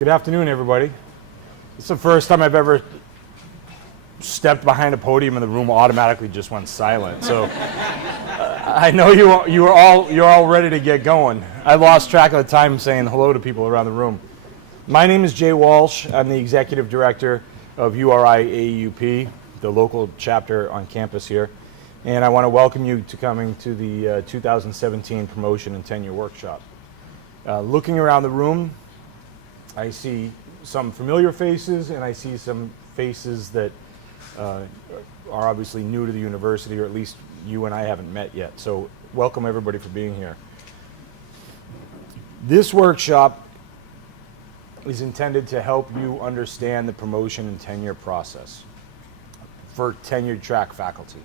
Good afternoon, everybody. It's the first time I've ever stepped behind a podium and the room automatically just went silent. So I know you're all ready to get going. I lost track of the time saying hello to people around the room. My name is Jay Walsh. I'm the executive director of URI Aaup, the local chapter on campus here, and I want to welcome you to coming to the 2017 Promotion and Tenure Workshop. Looking around the room, I see some familiar faces, and I see some faces that are obviously new to the university, or at least you and I haven't met yet. So welcome everybody for being here. This workshop is intended to help you understand the promotion and tenure process for tenured track faculty.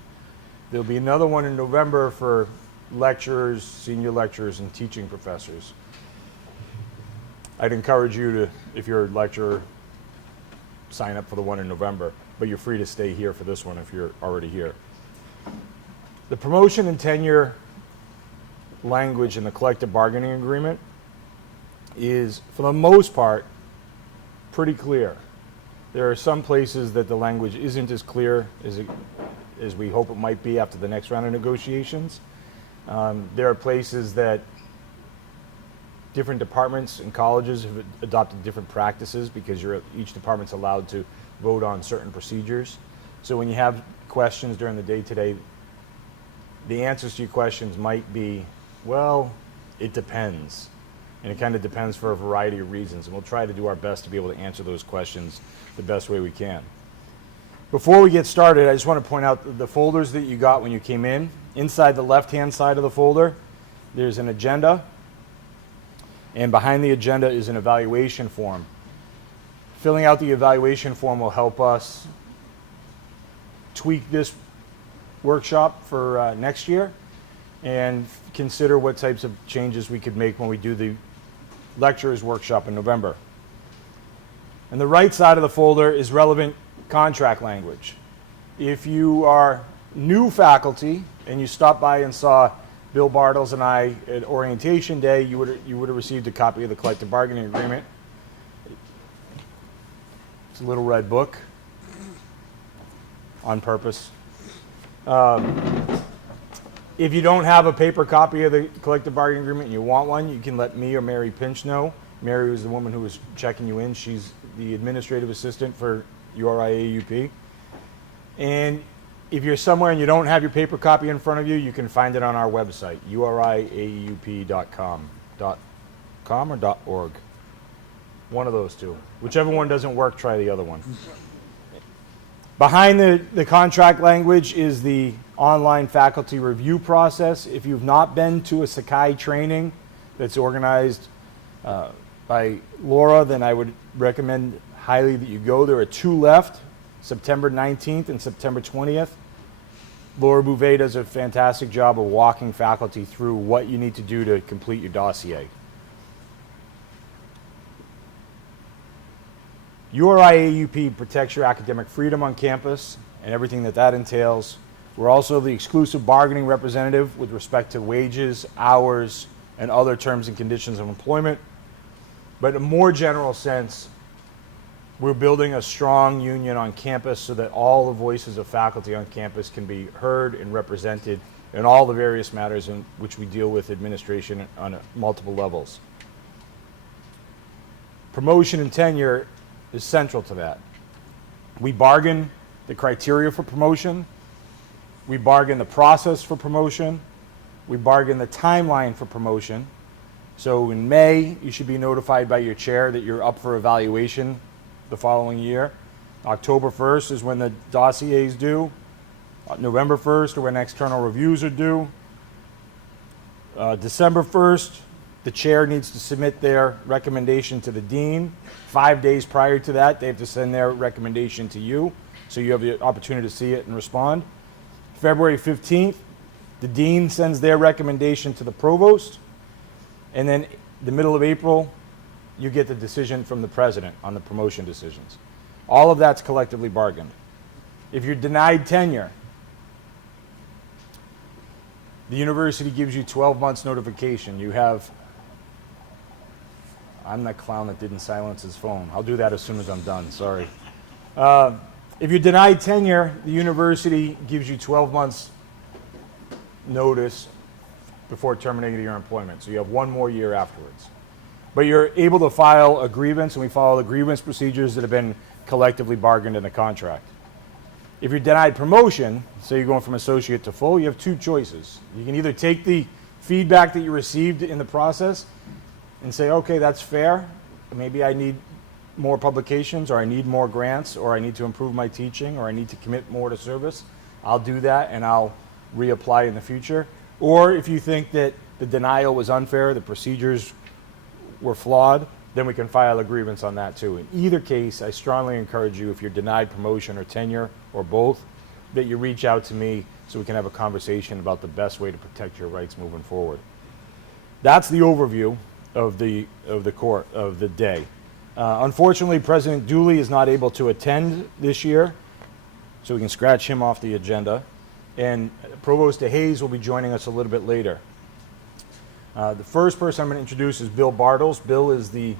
There'll be another one in November for lecturers, senior lecturers, and teaching professors. I'd encourage you to, if you're a lecturer, sign up for the one in November, but you're free to stay here for this one if you're already here. The promotion and tenure language in the collective bargaining agreement is, for the most part, pretty clear. There are some places that the language isn't as clear as we hope it might be after the next round of negotiations. There are places that different departments and colleges have adopted different practices because each department's allowed to vote on certain procedures. So when you have questions during the day today, the answers to your questions might be, well, it depends. And it kind of depends for a variety of reasons. And we'll try to do our best to be able to answer those questions the best way we can. Before we get started, I just want to point out the folders that you got when you came in. Inside the left-hand side of the folder, there's an agenda. And behind the agenda is an evaluation form. Filling out the evaluation form will help us tweak this workshop for next year and consider what types of changes we could make when we do the lecturers workshop in November. And the right side of the folder is relevant contract language. If you are new faculty and you stopped by and saw Bill Bartles and I at orientation day, you would have received a copy of the collective bargaining agreement. It's a little red book on purpose. If you don't have a paper copy of the collective bargaining agreement and you want one, you can let me or Mary Pinch know. Mary was the woman who was checking you in. She's the administrative assistant for URI Aaup. And if you're somewhere and you don't have your paper copy in front of you, you can find it on our website, uriaaup.com. .com or .org? One of those two. Whichever one doesn't work, try the other one. Behind the contract language is the online faculty review process. If you've not been to a Sakai training that's organized by Laura, then I would recommend highly that you go. There are two left, September 19th and September 20th. Laura Bouvet does a fantastic job of walking faculty through what you need to do to complete your dossier. URI Aaup protects your academic freedom on campus and everything that entails. We're also the exclusive bargaining representative with respect to wages, hours, and other terms and conditions of employment. But in a more general sense, we're building a strong union on campus so that all the voices of faculty on campus can be heard and represented in all the various matters in which we deal with administration on multiple levels. Promotion and tenure is central to that. We bargain the criteria for promotion. We bargain the process for promotion. We bargain the timeline for promotion. So in May, you should be notified by your chair that you're up for evaluation the following year. October 1st is when the dossier is due. November 1st are when external reviews are due. December 1st, the chair needs to submit their recommendation to the dean. 5 days prior to that, they have to send their recommendation to you, so you have the opportunity to see it and respond. February 15th, the dean sends their recommendation to the provost, and then the middle of April, you get the decision from the president on the promotion decisions. All of that's collectively bargained. If you're denied tenure, the university gives you 12 months notification. You have I'm that clown that didn't silence his phone. I'll do that as soon as I'm done, sorry. If you're denied tenure, the university gives you 12 months notice before terminating your employment. So you have one more year afterwards. But you're able to file a grievance, and we follow the grievance procedures that have been collectively bargained in the contract. If you're denied promotion, say you're going from associate to full, you have two choices. You can either take the feedback that you received in the process and say, okay, that's fair. Maybe I need more publications, or I need more grants, or I need to improve my teaching, or I need to commit more to service. I'll do that, and I'll reapply in the future. Or if you think that the denial was unfair, the procedures were flawed, then we can file a grievance on that too. In either case, I strongly encourage you, if you're denied promotion or tenure, or both, that you reach out to me so we can have a conversation about the best way to protect your rights moving forward. That's the overview of the day. Unfortunately, President Dooley is not able to attend this year, so we can scratch him off the agenda. And Provost DeHaze will be joining us a little bit later. The first person I'm going to introduce is Bill Bartles. Bill is the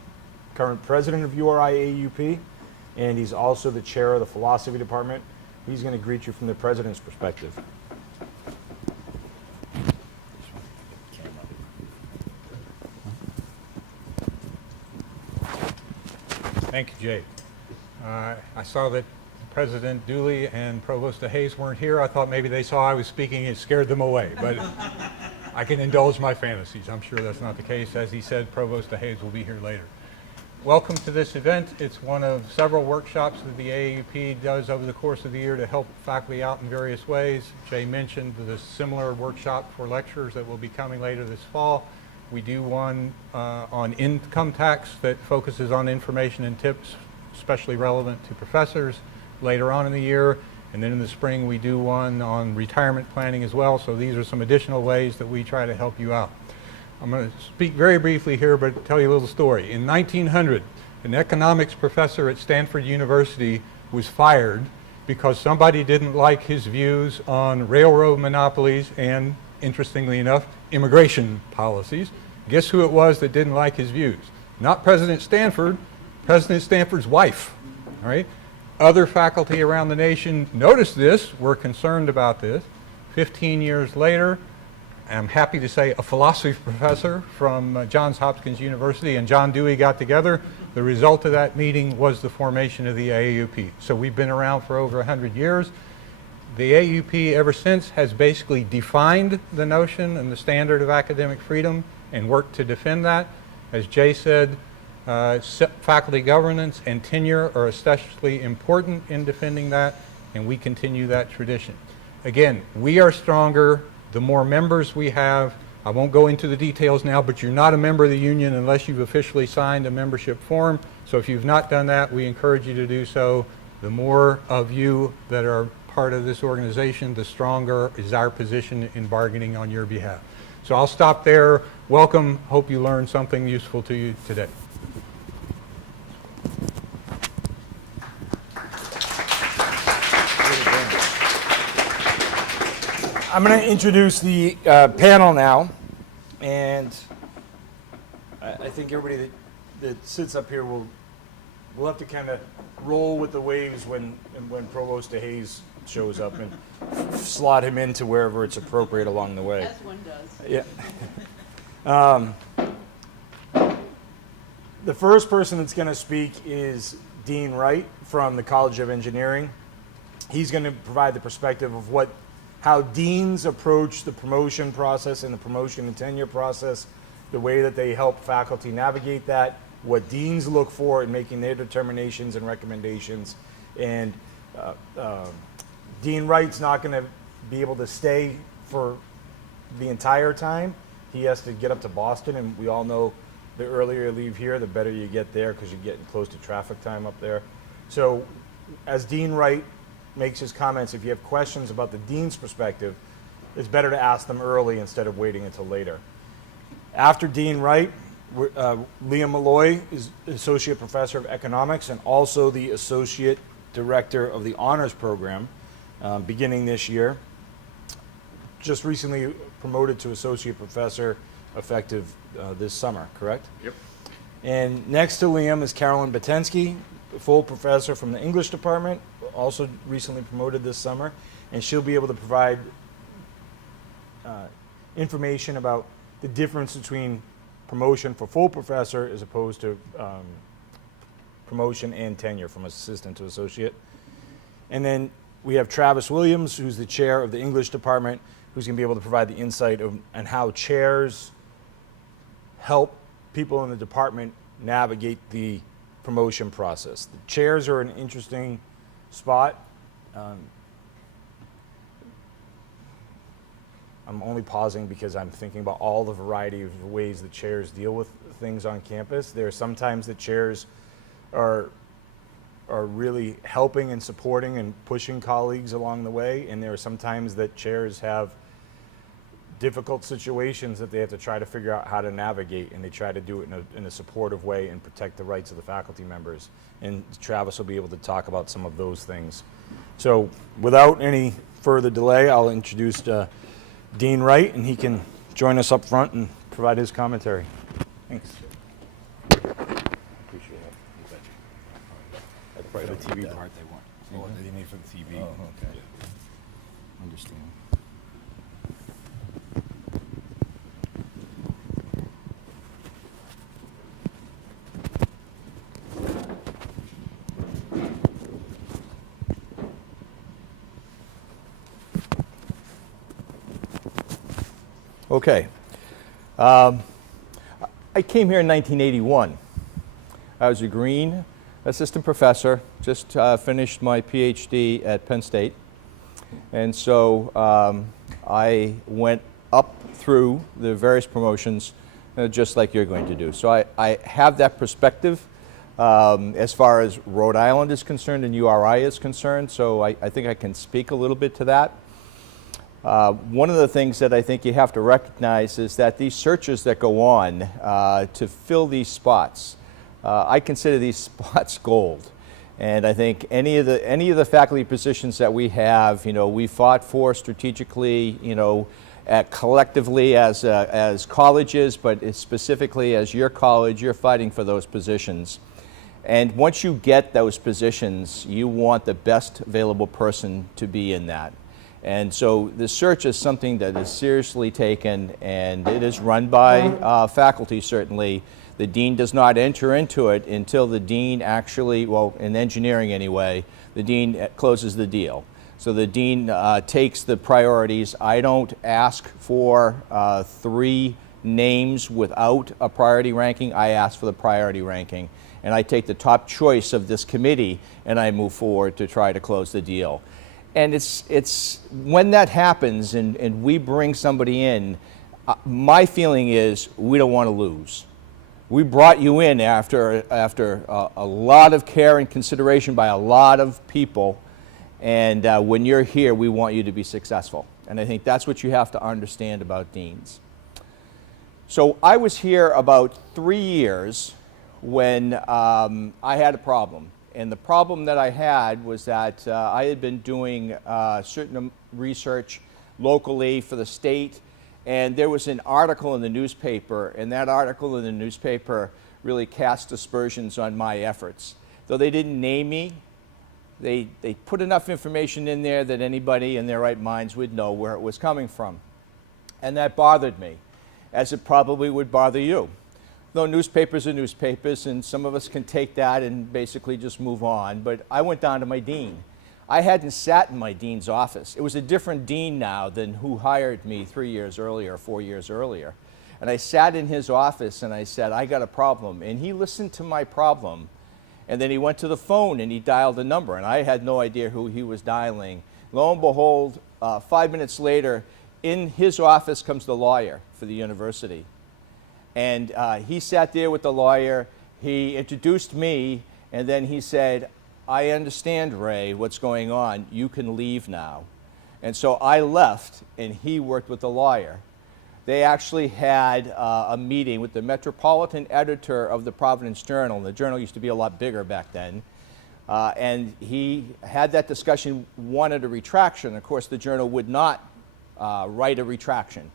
current president of URI AUP, and he's also the chair of the philosophy department. He's going to greet you from the president's perspective. Thank you, Jay. I saw that President Dooley and Provost DeHaze weren't here. I thought maybe they saw I was speaking and scared them away, but I can indulge my fantasies. I'm sure that's not the case. As he said, Provost DeHaze will be here later. Welcome to this event. It's one of several workshops that the AAUP does over the course of the year to help faculty out in various ways. Jay mentioned the similar workshop for lecturers that will be coming later this fall. We do one on income tax that focuses on information and tips, especially relevant to professors, later on in the year. And then in the spring, we do one on retirement planning as well. So these are some additional ways that we try to help you out. I'm going to speak very briefly here, but tell you a little story. In 1900, an economics professor at Stanford University was fired because somebody didn't like his views on railroad monopolies and, interestingly enough, immigration policies. Guess who it was that didn't like his views? Not President Stanford, President Stanford's wife, all right? Other faculty around the nation noticed this, were concerned about this. 15 years later, I'm happy to say a philosophy professor from Johns Hopkins University and John Dewey got together. The result of that meeting was the formation of the AAUP. So we've been around for over 100 years. The AAUP ever since has basically defined the notion and the standard of academic freedom and worked to defend that. As Jay said, faculty governance and tenure are especially important in defending that, and we continue that tradition. Again, we are stronger the more members we have. I won't go into the details now, but you're not a member of the union unless you've officially signed a membership form. So if you've not done that, we encourage you to do so. The more of you that are part of this organization, the stronger is our position in bargaining on your behalf. So I'll stop there. Welcome. Hope you learned something useful to you today. I'm going to introduce the panel now, and I think everybody that sits up here will have to kind of roll with the waves when Provost DeHaze shows up and slot him into wherever it's appropriate along the way. As one does. Yeah. The first person that's going to speak is Dean Wright from the College of Engineering. He's going to provide the perspective of how deans approach the promotion process and the promotion and tenure process, the way that they help faculty navigate that, what deans look for in making their determinations and recommendations. And Dean Wright's not going to be able to stay for the entire time. He has to get up to Boston, and we all know the earlier you leave here, the better you get there because you're getting close to traffic time up there. So as Dean Wright makes his comments, if you have questions about the dean's perspective, it's better to ask them early instead of waiting until later. After Dean Wright, Liam Malloy is Associate Professor of Economics and also the Associate Director of the Honors Program beginning this year. Just recently promoted to Associate Professor effective this summer, correct? Yep. And next to Liam is Carolyn Batensky, full professor from the English department, also recently promoted this summer, and she'll be able to provide information about the difference between promotion for full professor as opposed to promotion and tenure from assistant to associate. And then we have Travis Williams, who's the chair of the English department, who's going to be able to provide the insight on how chairs help people in the department navigate the promotion process. The chairs are an interesting spot. I'm only pausing because I'm thinking about all the variety of ways that chairs deal with things on campus. There are sometimes that chairs are really helping and supporting and pushing colleagues along the way, and there are sometimes that chairs have difficult situations that they have to try to figure out how to navigate, and they try to do it in a supportive way and protect the rights of the faculty members. And Travis will be able to talk about some of those things. So without any further delay, I'll introduce Dean Wright, and he can join us up front and provide his commentary. Thanks. Appreciate it. That's probably the TV part they want. Oh, they need for the TV. Oh, okay. Understand. Okay. I came here in 1981. I was a Green assistant professor, just finished my PhD at Penn State. And so I went up through the various promotions just like you're going to do. So I have that perspective as far as Rhode Island is concerned and URI is concerned, so I think I can speak a little bit to that. One of the things that I think you have to recognize is that these searches that go on to fill these spots, I consider these spots gold. And I think any of the faculty positions that we have, we fought for strategically, collectively as colleges, but specifically as your college, you're fighting for those positions. And once you get those positions, you want the best available person to be in that. And so the search is something that is seriously taken, and it is run by faculty, certainly. The dean does not enter into it until the dean actually, well, in engineering anyway, the dean closes the deal. So the dean takes the priorities. I don't ask for 3 names without a priority ranking. I ask for the priority ranking. And I take the top choice of this committee, and I move forward to try to close the deal. And it's when that happens and we bring somebody in, my feeling is we don't want to lose. We brought you in after a lot of care and consideration by a lot of people, and when you're here, we want you to be successful. And I think that's what you have to understand about deans. So I was here about 3 years when I had a problem. And the problem that I had was that I had been doing certain research locally for the state, and there was an article in the newspaper, and that article in the newspaper really cast aspersions on my efforts. Though they didn't name me, they put enough information in there that anybody in their right minds would know where it was coming from. And that bothered me, as it probably would bother you. Though newspapers are newspapers, and some of us can take that and basically just move on, but I went down to my dean. I hadn't sat in my dean's office. It was a different dean now than who hired me 3 years earlier, 4 years earlier. And I sat in his office and I said, I got a problem. And he listened to my problem, and then he went to the phone and he dialed a number, and I had no idea who he was dialing. Lo and behold, 5 minutes later, in his office comes the lawyer for the university. And he sat there with the lawyer, he introduced me, and then he said, I understand, Ray, what's going on. You can leave now. And so I left, and he worked with the lawyer. They actually had a meeting with the metropolitan editor of the Providence Journal. The Journal used to be a lot bigger back then. And he had that discussion, wanted a retraction. Of course, the Journal would not write a retraction.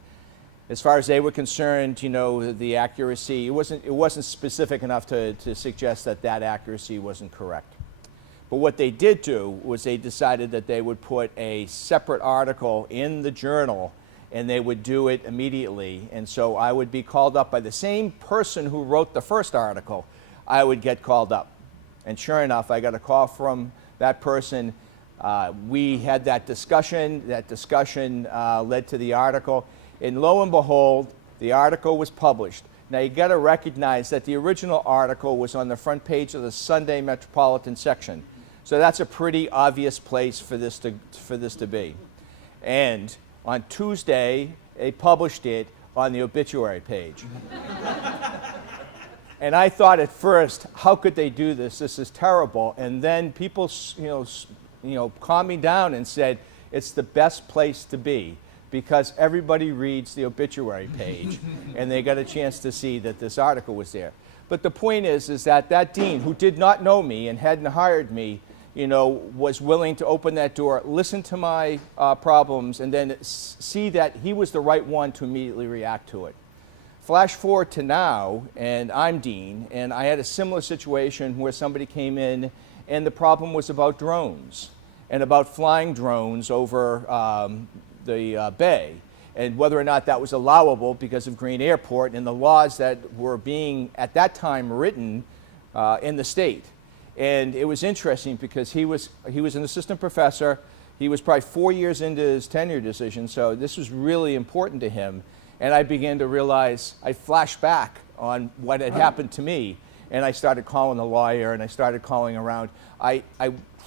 As far as they were concerned, you know, the accuracy, it wasn't specific enough to suggest that that accuracy wasn't correct. But what they did do was they decided that they would put a separate article in the journal, and they would do it immediately. And so I would be called up by the same person who wrote the first article. I would get called up. And sure enough, I got a call from that person. We had that discussion. That discussion led to the article. And lo and behold, the article was published. Now you got to recognize that the original article was on the front page of the Sunday Metropolitan section. So that's a pretty obvious place for this to be. And on Tuesday, they published it on the obituary page. And I thought at first, how could they do this? This is terrible. And then people, calmed me down and said, it's the best place to be, because everybody reads the obituary page, and they got a chance to see that this article was there. But the point is that dean, who did not know me and hadn't hired me, was willing to open that door, listen to my problems, and then see that he was the right one to immediately react to it. Flash forward to now, and I'm dean, and I had a similar situation where somebody came in, and the problem was about drones, and about flying drones over the bay, and whether or not that was allowable because of Green Airport and the laws that were being, at that time, written in the state. And it was interesting because he was an assistant professor. He was probably 4 years into his tenure decision, so this was really important to him. And I began to realize, I flashed back on what had happened to me, and I started calling the lawyer, and I started calling around. I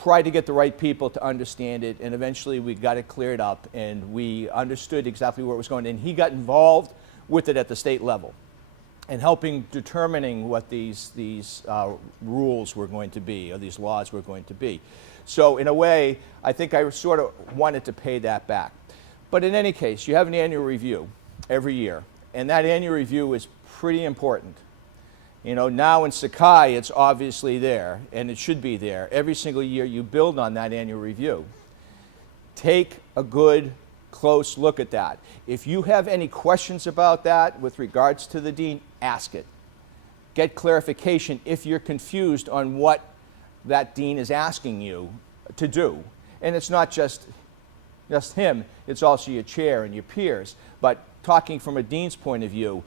tried to get the right people to understand it, and eventually we got it cleared up, and we understood exactly where it was going. And he got involved with it at the state level, and helping determining what these rules were going to be, or these laws were going to be. So in a way, I think I sort of wanted to pay that back. But in any case, you have an annual review every year, and that annual review is pretty important. Now in Sakai, it's obviously there, and it should be there. Every single year you build on that annual review. Take a good, close look at that. If you have any questions about that with regards to the dean, ask it. Get clarification if you're confused on what that dean is asking you to do. And it's not just him, it's also your chair and your peers. But talking from a dean's point of view,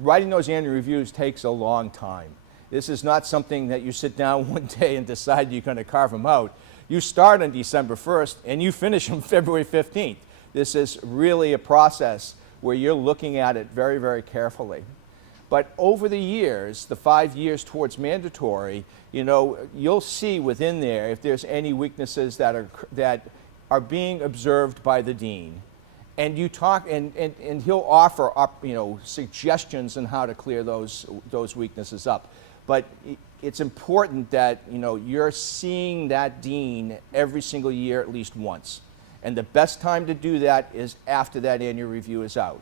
writing those annual reviews takes a long time. This is not something that you sit down one day and decide you're going to carve them out. You start on December 1st and you finish on February 15th. This is really a process where you're looking at it very, very carefully. But over the years, the 5 years towards mandatory, you'll see within there if there's any weaknesses that are being observed by the dean. And you talk, and he'll offer up, suggestions on how to clear those weaknesses up. But it's important that you're seeing that dean every single year at least once. And the best time to do that is after that annual review is out.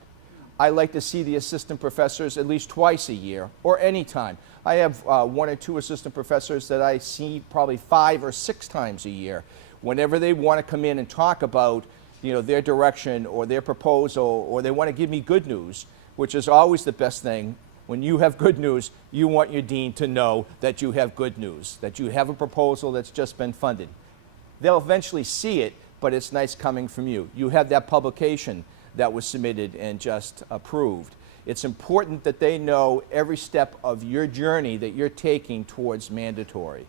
I like to see the assistant professors at least twice a year, or any time. I have 1 or 2 assistant professors that I see probably 5 or 6 times a year. Whenever they want to come in and talk about their direction or their proposal, or they want to give me good news, which is always the best thing. When you have good news, you want your dean to know that you have good news, that you have a proposal that's just been funded. They'll eventually see it, but it's nice coming from you. You have that publication that was submitted and just approved. It's important that they know every step of your journey that you're taking towards mandatory.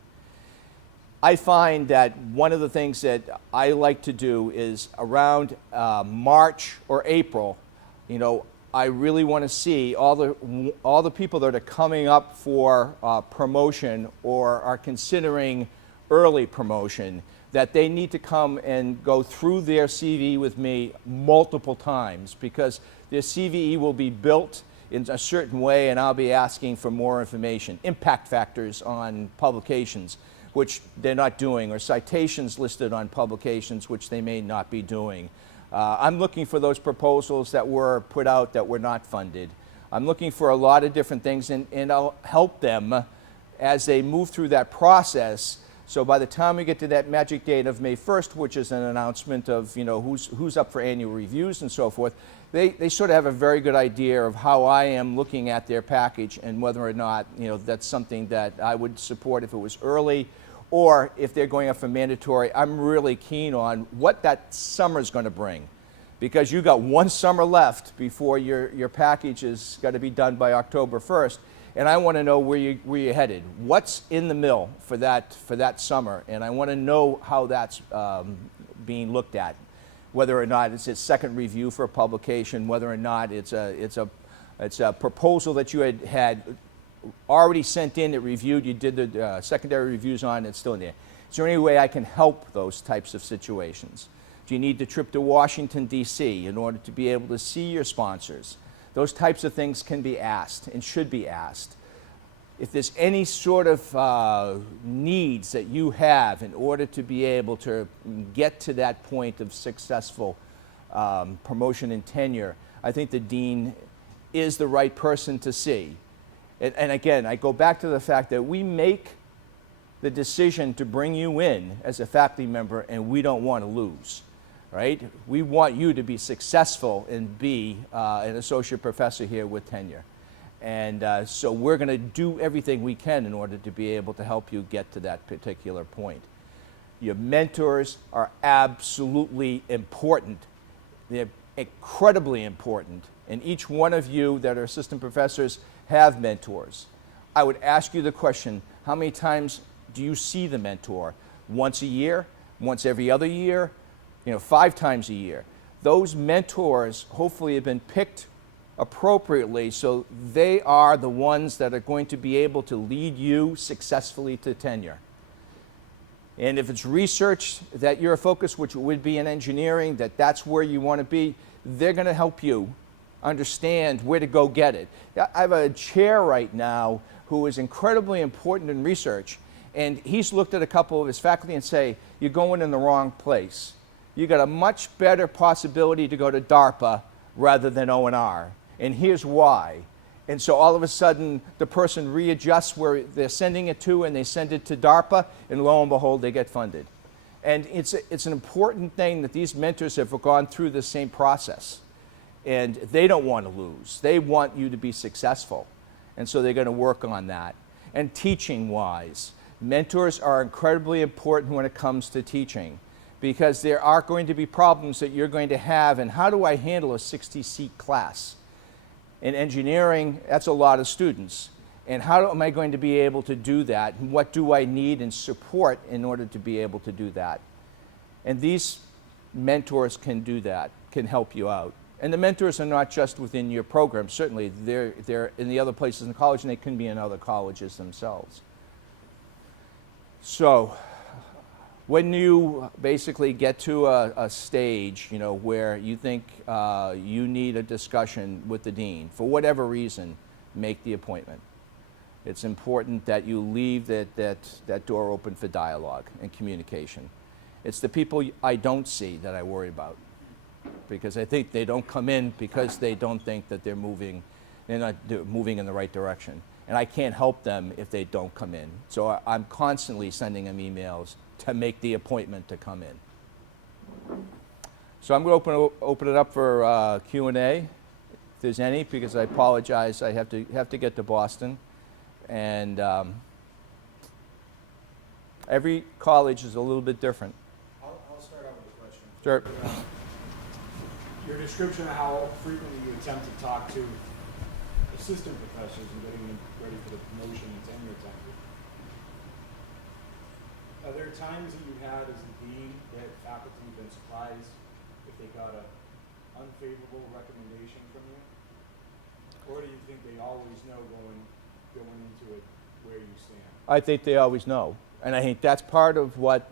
I find that one of the things that I like to do is around March or April, I really want to see all the people that are coming up for promotion or are considering early promotion, that they need to come and go through their CV with me multiple times, because their CVE will be built in a certain way, and I'll be asking for more information, impact factors on publications, which they're not doing, or citations listed on publications, which they may not be doing. I'm looking for those proposals that were put out that were not funded. I'm looking for a lot of different things, and I'll help them as they move through that process So by the time we get to that magic date of May 1st, which is an announcement of, you know, who's up for annual reviews and so forth, they sort of have a very good idea of how I am looking at their package and whether or not, you know, that's something that I would support if it was early, or if they're going up for mandatory. I'm really keen on what that summer is going to bring, because you got one summer left before your package is got to be done by October 1st. And I want to know where you're headed. What's in the mill for that summer? And I want to know how that's being looked at, whether or not it's a second review for a publication, whether or not it's a proposal that you had already sent in, it reviewed, you did the secondary reviews on, it's still in there. Is there any way I can help those types of situations? Do you need the trip to Washington, D.C. in order to be able to see your sponsors? Those types of things can be asked and should be asked. If there's any sort of needs that you have in order to be able to get to that point of successful promotion and tenure, I think the dean is the right person to see. And again, I go back to the fact that we make the decision to bring you in as a faculty member, and we don't want to lose. Right? We want you to be successful and be an associate professor here with tenure. And so we're going to do everything we can in order to be able to help you get to that particular point. Your mentors are absolutely important. They're incredibly important. And each one of you that are assistant professors have mentors. I would ask you the question, how many times do you see the mentor? Once a year? Once every other year? 5 times a year. Those mentors hopefully have been picked appropriately, so they are the ones that are going to be able to lead you successfully to tenure. And if it's research that you're a focus, which would be in engineering, that's where you want to be, they're going to help you understand where to go get it. I have a chair right now who is incredibly important in research, and he's looked at a couple of his faculty and say, you're going in the wrong place. You got a much better possibility to go to DARPA rather than O&R. And here's why. And so all of a sudden, the person readjusts where they're sending it to, and they send it to DARPA, and lo and behold, they get funded. And it's an important thing that these mentors have gone through the same process. And they don't want to lose. They want you to be successful. And so they're going to work on that. And teaching-wise, mentors are incredibly important when it comes to teaching, because there are going to be problems that you're going to have, and how do I handle a 60-seat class? In engineering, that's a lot of students. And how am I going to be able to do that? And what do I need in support in order to be able to do that? And these mentors can do that, can help you out. And the mentors are not just within your program. Certainly, they're in the other places in the college, and they can be in other colleges themselves. So, when you basically get to a stage, where you think you need a discussion with the dean, for whatever reason, make the appointment. It's important that you leave that door open for dialogue and communication. It's the people I don't see that I worry about, because I think they don't come in because they don't think that they're not moving in the right direction. And I can't help them if they don't come in. So I'm constantly sending them emails to make the appointment to come in. So I'm going to open it up for Q&A, if there's any, because I apologize, I have to get to Boston, and every college is a little bit different. I'll start out with a question. Sure. Your description of how frequently you attempt to talk to assistant professors and getting them ready for the promotion and tenure time. Are there times that you had as a dean that faculty been surprised if they got an unfavorable recommendation from you? Or do you think they always know going into it where you stand? I think they always know. And I think that's part of what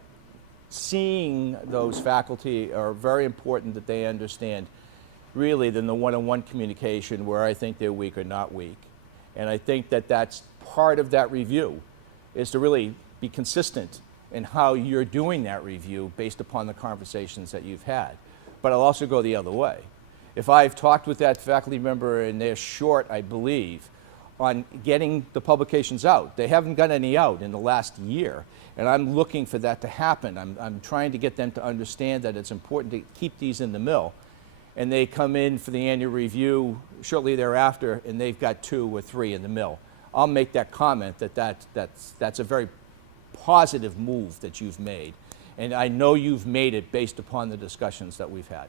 seeing those faculty are very important, that they understand really than the one-on-one communication where I think they're weak or not weak. And I think that that's part of that review, is to really be consistent in how you're doing that review based upon the conversations that you've had. But I'll also go the other way. If I've talked with that faculty member and they're short, I believe, on getting the publications out. They haven't got any out in the last year, and I'm looking for that to happen. I'm trying to get them to understand that it's important to keep these in the mill. And they come in for the annual review shortly thereafter, and they've got 2 or 3 in the mill. I'll make that comment that's a very positive move that you've made. And I know you've made it based upon the discussions that we've had.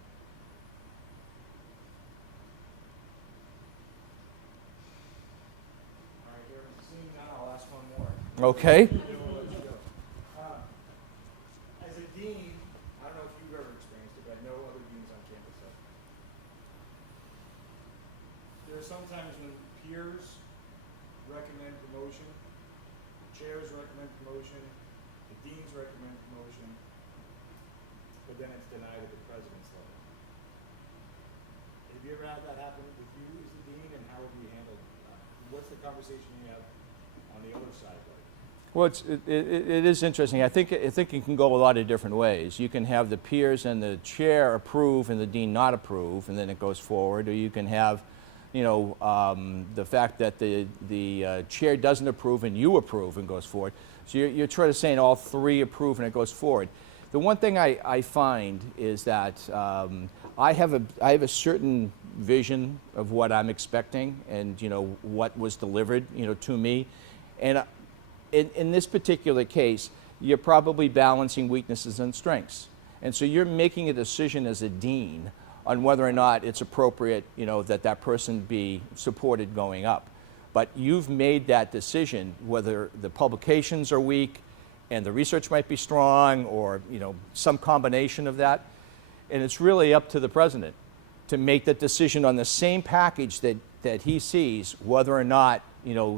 All right, here, seeing none, I'll ask one more. Okay? As a dean, I don't know if you've ever experienced it, but I know other deans on campus have. There are sometimes when peers recommend promotion, chairs recommend promotion, the deans recommend promotion, but then it's denied at the president's level. Have you ever had that happen with you as the dean, and how have you handled that? What's the conversation you have on the other side of it? Well, it is interesting. I think it can go a lot of different ways. You can have the peers and the chair approve and the dean not approve, and then it goes forward. Or you can have, the fact that the chair doesn't approve and you approve and goes forward. So you're trying to say all 3 approve and it goes forward. The one thing I find is that I have a certain vision of what I'm expecting and what was delivered to me, and in this particular case, you're probably balancing weaknesses and strengths, and so you're making a decision as a dean on whether or not it's appropriate that person be supported going up. But you've made that decision whether the publications are weak and the research might be strong, or some combination of that. And it's really up to the president to make that decision on the same package that he sees, whether or not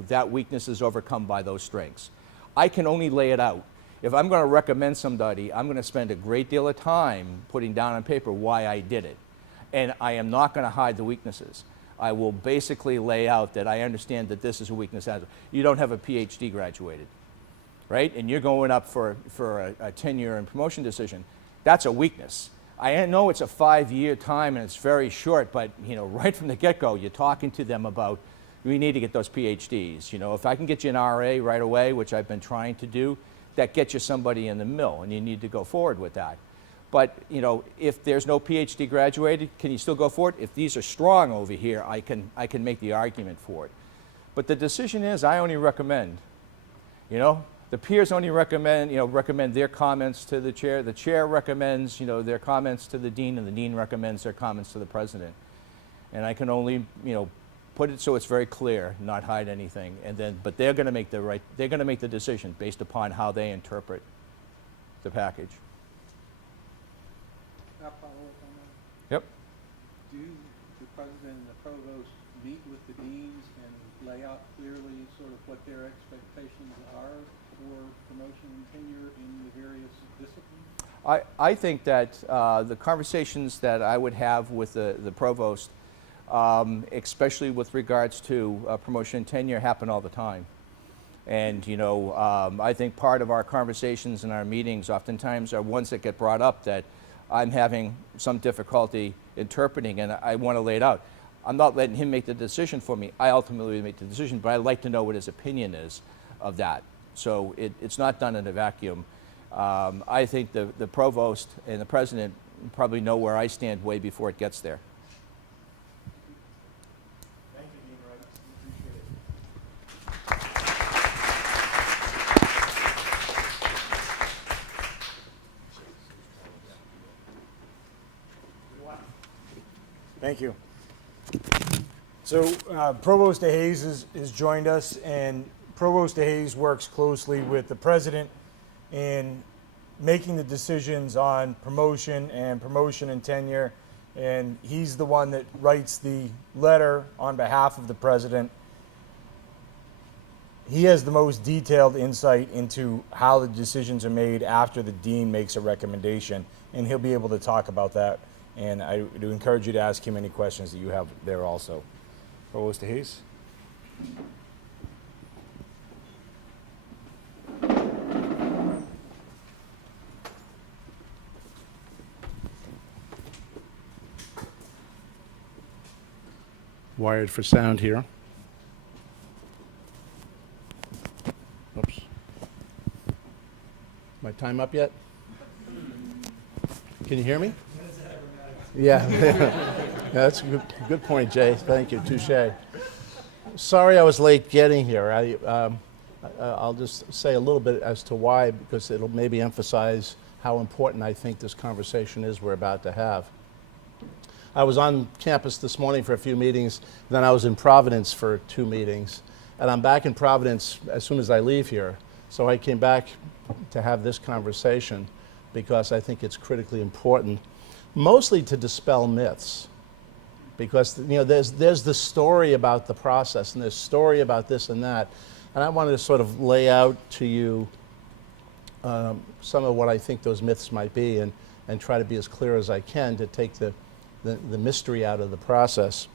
that weakness is overcome by those strengths. I can only lay it out. If I'm going to recommend somebody, I'm going to spend a great deal of time putting down on paper why I did it. And I am not going to hide the weaknesses. I will basically lay out that I understand that this is a weakness. You don't have a PhD graduated, right? And you're going up for a tenure and promotion decision. That's a weakness. I know it's a 5-year time and it's very short, but right from the get-go, you're talking to them about, we need to get those PhDs. If I can get you an RA right away, which I've been trying to do, that gets you somebody in the mill, and you need to go forward with that. But if there's no PhD graduated, can you still go forward? If these are strong over here, I can make the argument for it. But the decision is, I only recommend. The peers only recommend their comments to the chair. The chair recommends their comments to the dean, and the dean recommends their comments to the president. And I can only put it so it's very clear, not hide anything. But they're going to make the decision based upon how they interpret the package. I'll follow up on that. Yep. Do the president and the provost meet with the deans and lay out clearly sort of what their expectations are for promotion and tenure in the various disciplines? I think that the conversations that I would have with the provost, especially with regards to promotion and tenure, happen all the time. And I think part of our conversations and our meetings oftentimes are ones that get brought up that I'm having some difficulty interpreting, and I want to lay it out. I'm not letting him make the decision for me. I ultimately make the decision, but I'd like to know what his opinion is of that. So it's not done in a vacuum. I think the provost and the president probably know where I stand way before it gets there. Thank you, Dean Wright. We appreciate it. Thank you. So Provost DeHaze has joined us, and Provost DeHaze works closely with the president in making the decisions on promotion and tenure, and he's the one that writes the letter on behalf of the president. He has the most detailed insight into how the decisions are made after the dean makes a recommendation, and he'll be able to talk about that. And I do encourage you to ask him any questions that you have there also. Provost DeHaze. Wired for sound here. Oops. My time up yet? Can you hear me? Yeah. Yeah, that's a good point, Jay. Thank you. Touche. Sorry I was late getting here. I'll just say a little bit as to why, because it'll maybe emphasize how important I think this conversation is we're about to have. I was on campus this morning for a few meetings, then I was in Providence for 2 meetings, and I'm back in Providence as soon as I leave here. So I came back to have this conversation because I think it's critically important, mostly to dispel myths. Because there's the story about the process, and there's story about this and that, and I wanted to sort of lay out to you some of what I think those myths might be, and try to be as clear as I can to take the mystery out of the process.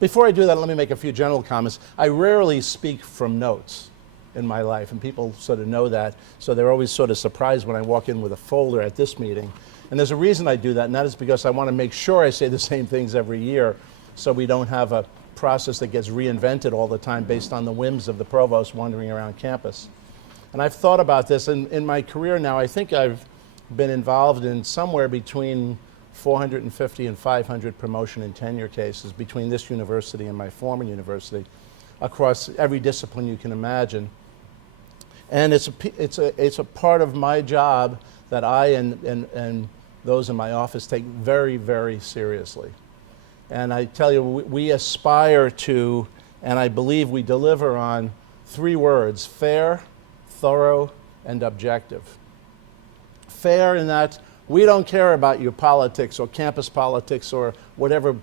Before I do that, let me make a few general comments. I rarely speak from notes in my life, and people sort of know that, so they're always sort of surprised when I walk in with a folder at this meeting. And there's a reason I do that, and that is because I want to make sure I say the same things every year, so we don't have a process that gets reinvented all the time based on the whims of the provost wandering around campus. And I've thought about this, and in my career now, I think I've been involved in somewhere between 450 and 500 promotion and tenure cases between this university and my former university, across every discipline you can imagine. And it's a part of my job that I and those in my office take very, very seriously. And I tell you, we aspire to, and I believe we deliver on 3 words: fair, thorough, and objective. Fair in that we don't care about your politics or campus politics or whatever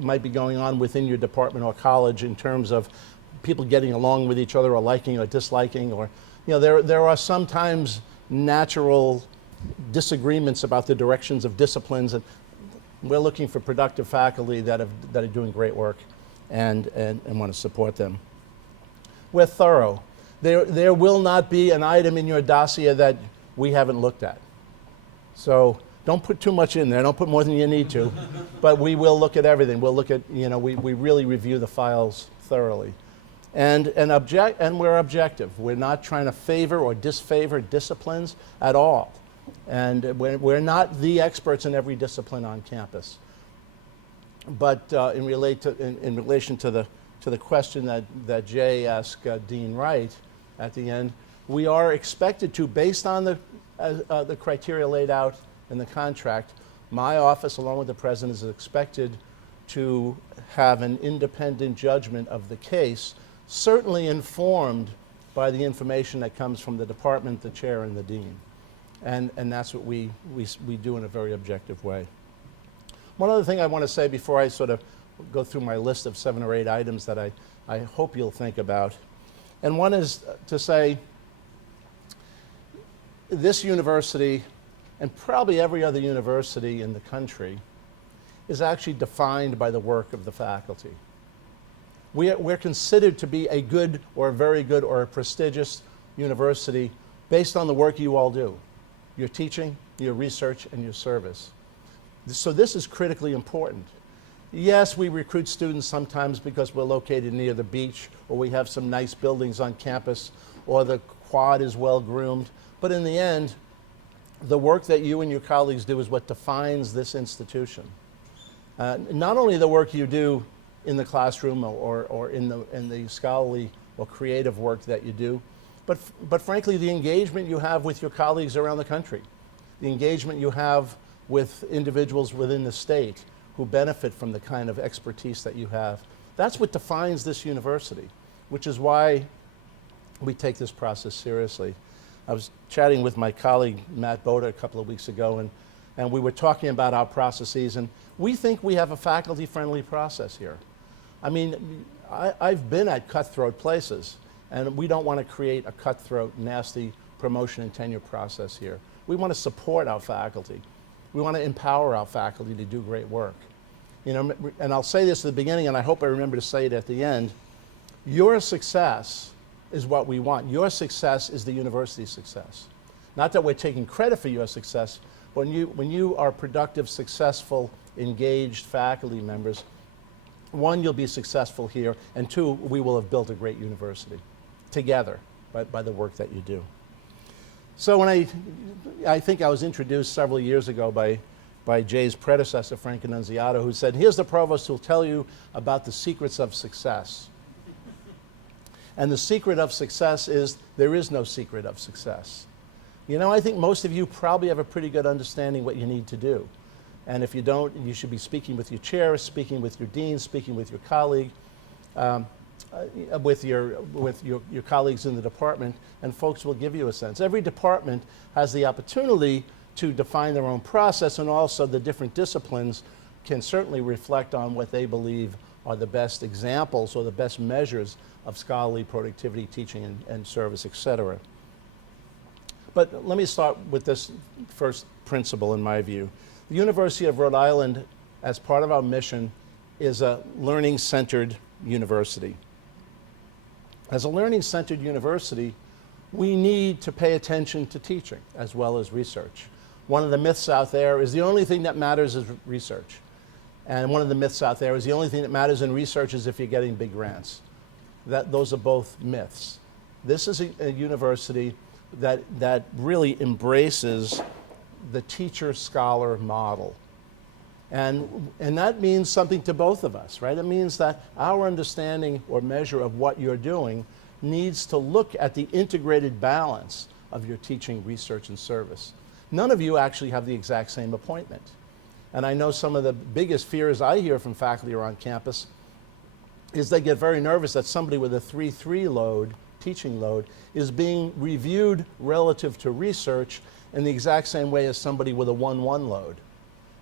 might be going on within your department or college in terms of people getting along with each other or liking or disliking, or there are sometimes natural disagreements about the directions of disciplines, and we're looking for productive faculty that are doing great work and want to support them. We're thorough. There will not be an item in your dossier that we haven't looked at. So don't put too much in there. Don't put more than you need to. But we will look at everything. We'll look at, we really review the files thoroughly. And we're objective. We're not trying to favor or disfavor disciplines at all. And we're not the experts in every discipline on campus. But in relation to the question that Jay asked Dean Wright at the end, we are expected to, based on the criteria laid out in the contract, my office, along with the president, is expected to have an independent judgment of the case, certainly informed by the information that comes from the department, the chair, and the dean. And that's what we do in a very objective way. One other thing I want to say before I sort of go through my list of 7 or 8 items that I hope you'll think about. And one is to say, this university, and probably every other university in the country, is actually defined by the work of the faculty. We're considered to be a good or a very good or a prestigious university based on the work you all do. Your teaching, your research, and your service. So this is critically important. Yes, we recruit students sometimes because we're located near the beach, or we have some nice buildings on campus, or the quad is well groomed. But in the end, the work that you and your colleagues do is what defines this institution. Not only the work you do in the classroom or in the scholarly or creative work that you do, but frankly, the engagement you have with your colleagues around the country, the engagement you have with individuals within the state who benefit from the kind of expertise that you have, that's what defines this university, which is why we take this process seriously. I was chatting with my colleague, Matt Boda, a couple of weeks ago, and we were talking about our processes, and we think we have a faculty-friendly process here. I mean, I've been at cutthroat places, and we don't want to create a cutthroat, nasty promotion and tenure process here. We want to support our faculty. We want to empower our faculty to do great work. And I'll say this at the beginning, and I hope I remember to say it at the end. Your success is what we want. Your success is the university's success. Not that we're taking credit for your success, but when you are productive, successful, engaged faculty members, 1, you'll be successful here, and 2, we will have built a great university. together by the work that you do. So when I think I was introduced several years ago by Jay's predecessor, Frank Annunziato, who said, here's the provost who'll tell you about the secrets of success. And the secret of success is there is no secret of success. You know, I think most of you probably have a pretty good understanding what you need to do. And if you don't, you should be speaking with your chair, speaking with your dean, speaking with your colleague, with your colleagues in the department, and folks will give you a sense. Every department has the opportunity to define their own process, and also the different disciplines can certainly reflect on what they believe are the best examples or the best measures of scholarly productivity, teaching, and service, etc. But let me start with this first principle in my view. The University of Rhode Island, as part of our mission, is a learning-centered university. As a learning-centered university, we need to pay attention to teaching as well as research. One of the myths out there is the only thing that matters is research. And one of the myths out there is the only thing that matters in research is if you're getting big grants. Those are both myths. This is a university that really embraces the teacher-scholar model. And that means something to both of us, right? It means that our understanding or measure of what you're doing needs to look at the integrated balance of your teaching, research, and service. None of you actually have the exact same appointment. And I know some of the biggest fears I hear from faculty around campus is they get very nervous that somebody with a 3-3 load, teaching load, is being reviewed relative to research in the exact same way as somebody with a 1-1 load.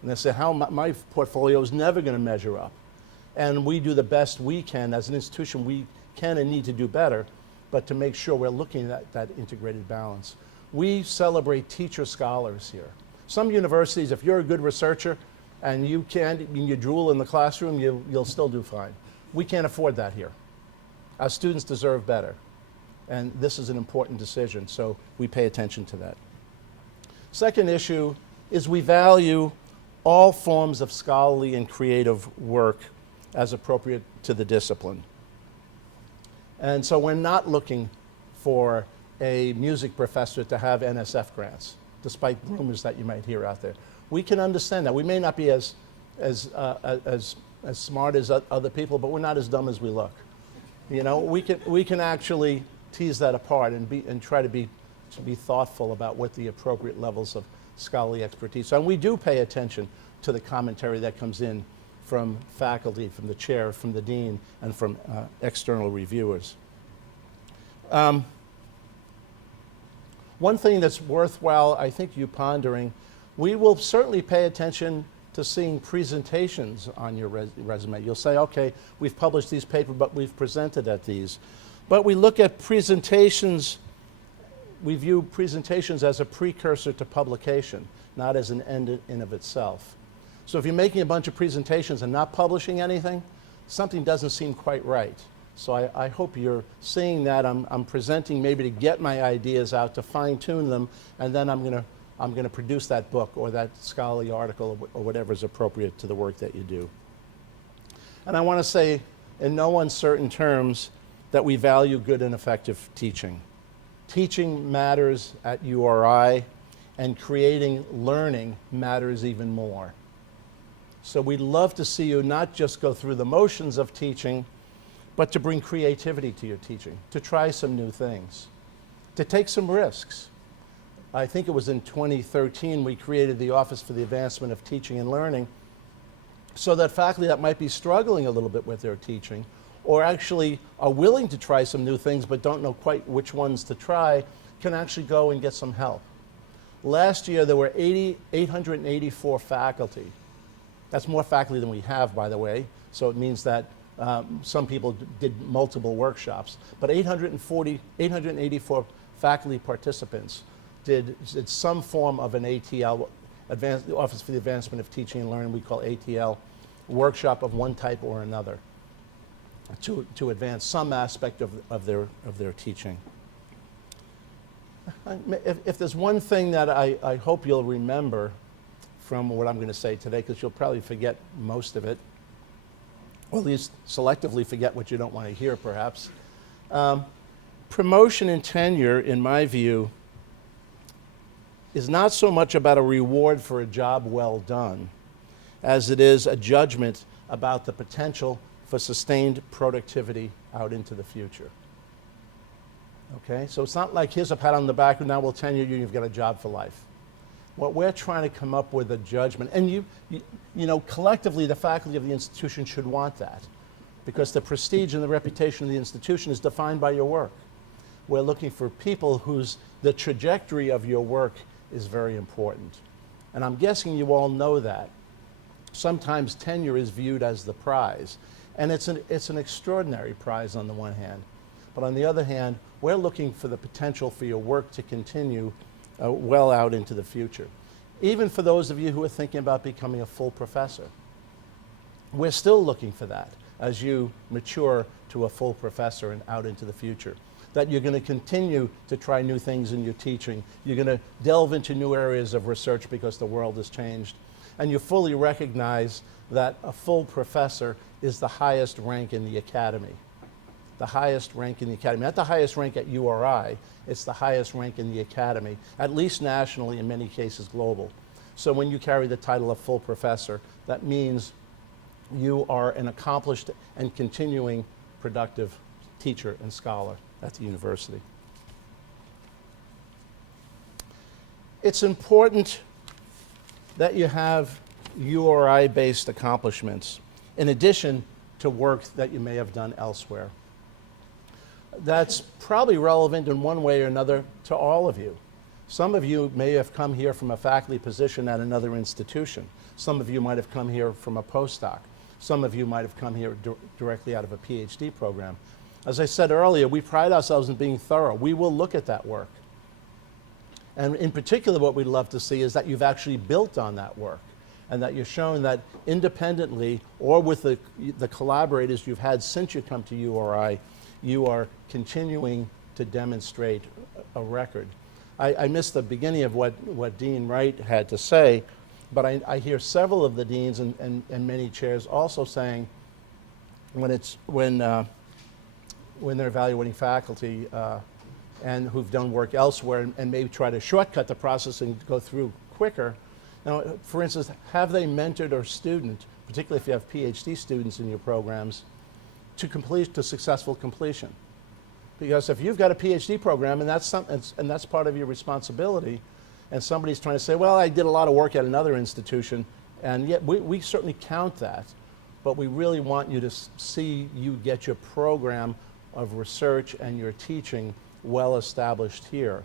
And they say, my portfolio is never going to measure up. And we do the best we can. As an institution, we can and need to do better, but to make sure we're looking at that integrated balance. We celebrate teacher scholars here. Some universities, if you're a good researcher and you drool in the classroom, you'll still do fine. We can't afford that here. Our students deserve better. And this is an important decision, so we pay attention to that. Second issue is we value all forms of scholarly and creative work as appropriate to the discipline. And so we're not looking for a music professor to have NSF grants, despite rumors that you might hear out there. We can understand that. We may not be as smart as other people, but we're not as dumb as we look. You know, we can actually tease that apart and try to be thoughtful about what the appropriate levels of scholarly expertise are. And we do pay attention to the commentary that comes in from faculty, from the chair, from the dean, and from external reviewers. One thing that's worthwhile, I think, you pondering, we will certainly pay attention to seeing presentations on your resume. You'll say, okay, we've published these papers, but we've presented at these. But we look at presentations, we view presentations as a precursor to publication, not as an end in of itself. So if you're making a bunch of presentations and not publishing anything, something doesn't seem quite right. So I hope you're seeing that I'm presenting maybe to get my ideas out, to fine-tune them, and then I'm going to produce that book or that scholarly article or whatever is appropriate to the work that you do. And I want to say in no uncertain terms that we value good and effective teaching. Teaching matters at URI, and creating learning matters even more. So we'd love to see you not just go through the motions of teaching, but to bring creativity to your teaching, to try some new things, to take some risks. I think it was in 2013 we created the Office for the Advancement of Teaching and Learning so that faculty that might be struggling a little bit with their teaching or actually are willing to try some new things but don't know quite which ones to try can actually go and get some help. Last year there were 884 faculty. That's more faculty than we have, by the way, so it means that some people did multiple workshops. But 884 faculty participants did some form of an ATL, Office for the Advancement of Teaching and Learning, we call ATL, workshop of one type or another to advance some aspect of their teaching. If there's one thing that I hope you'll remember from what I'm going to say today, because you'll probably forget most of it, or at least selectively forget what you don't want to hear, perhaps, promotion and tenure, in my view, is not so much about a reward for a job well done as it is a judgment about the potential for sustained productivity out into the future. Okay? So it's not like here's a pat on the back and now we'll tenure you and you've got a job for life. What we're trying to come up with a judgment, and you know, collectively the faculty of the institution should want that, because the prestige and the reputation of the institution is defined by your work. We're looking for people the trajectory of your work is very important. And I'm guessing you all know that. Sometimes tenure is viewed as the prize, and it's an extraordinary prize on the one hand. But on the other hand, we're looking for the potential for your work to continue well out into the future. Even for those of you who are thinking about becoming a full professor, we're still looking for that as you mature to a full professor and out into the future. That you're going to continue to try new things in your teaching. You're going to delve into new areas of research because the world has changed. And you fully recognize that a full professor is the highest rank in the academy. The highest rank in the academy. Not the highest rank at URI, it's the highest rank in the academy, at least nationally, in many cases global. So when you carry the title of full professor, that means you are an accomplished and continuing productive teacher and scholar at the university. It's important that you have URI-based accomplishments in addition to work that you may have done elsewhere. That's probably relevant in one way or another to all of you. Some of you may have come here from a faculty position at another institution. Some of you might have come here from a postdoc. Some of you might have come here directly out of a PhD program. As I said earlier, we pride ourselves in being thorough. We will look at that work. And in particular, what we'd love to see is that you've actually built on that work and that you've shown that independently or with the collaborators you've had since you come to URI, you are continuing to demonstrate a record. I missed the beginning of what Dean Wright had to say, but I hear several of the deans and many chairs also saying when they're evaluating faculty and who've done work elsewhere and maybe try to shortcut the process and go through quicker. Now, for instance, have they mentored a student, particularly if you have PhD students in your programs, to successful completion? Because if you've got a PhD program and that's part of your responsibility, and somebody's trying to say, well, I did a lot of work at another institution, and yet we certainly count that, but we really want you to see you get your program of research and your teaching well established here.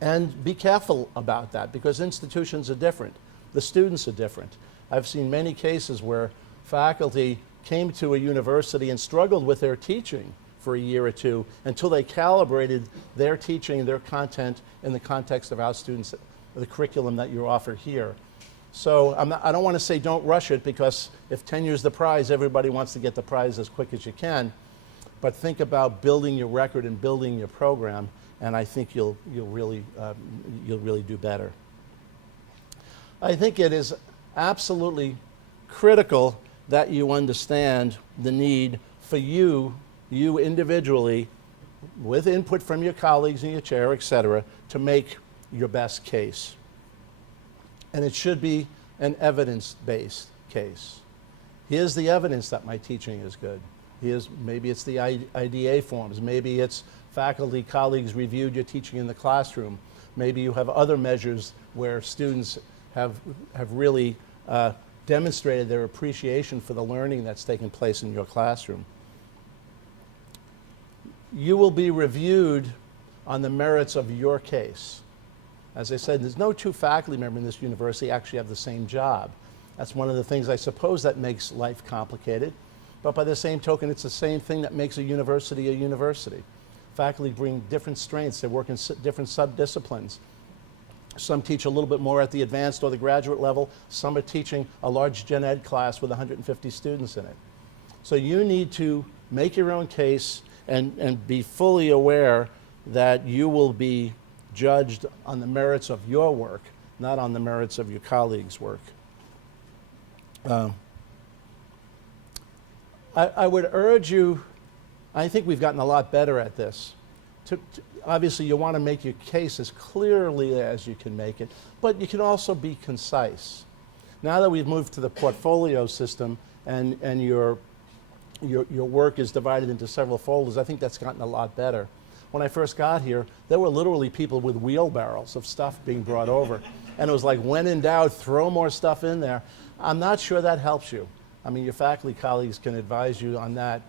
And be careful about that, because institutions are different. The students are different. I've seen many cases where faculty came to a university and struggled with their teaching for a year or two until they calibrated their teaching, their content in the context of our students, the curriculum that you offer here. So I don't want to say don't rush it, because if tenure is the prize, everybody wants to get the prize as quick as you can. But think about building your record and building your program, and I think you'll really do better. I think it is absolutely critical that you understand the need for you individually, with input from your colleagues in your chair, et cetera, to make your best case. And it should be an evidence-based case. Here's the evidence that my teaching is good. Maybe it's the IDA forms. Maybe it's faculty, colleagues reviewed your teaching in the classroom. Maybe you have other measures where students have really demonstrated their appreciation for the learning that's taken place in your classroom. You will be reviewed on the merits of your case. As I said, there's no two faculty members in this university actually have the same job. That's one of the things, I suppose, that makes life complicated. But by the same token, it's the same thing that makes a university a university. Faculty bring different strengths. They work in different subdisciplines. Some teach a little bit more at the advanced or the graduate level. Some are teaching a large gen ed class with 150 students in it. So you need to make your own case and be fully aware that you will be judged on the merits of your work, not on the merits of your colleagues' work. I would urge you, I think we've gotten a lot better at this. Obviously, you want to make your case as clearly as you can make it, but you can also be concise. Now that we've moved to the portfolio system and your work is divided into several folders, I think that's gotten a lot better. When I first got here, there were literally people with wheelbarrows of stuff being brought over. And it was like, when in doubt, throw more stuff in there. I'm not sure that helps you. I mean, your faculty colleagues can advise you on that.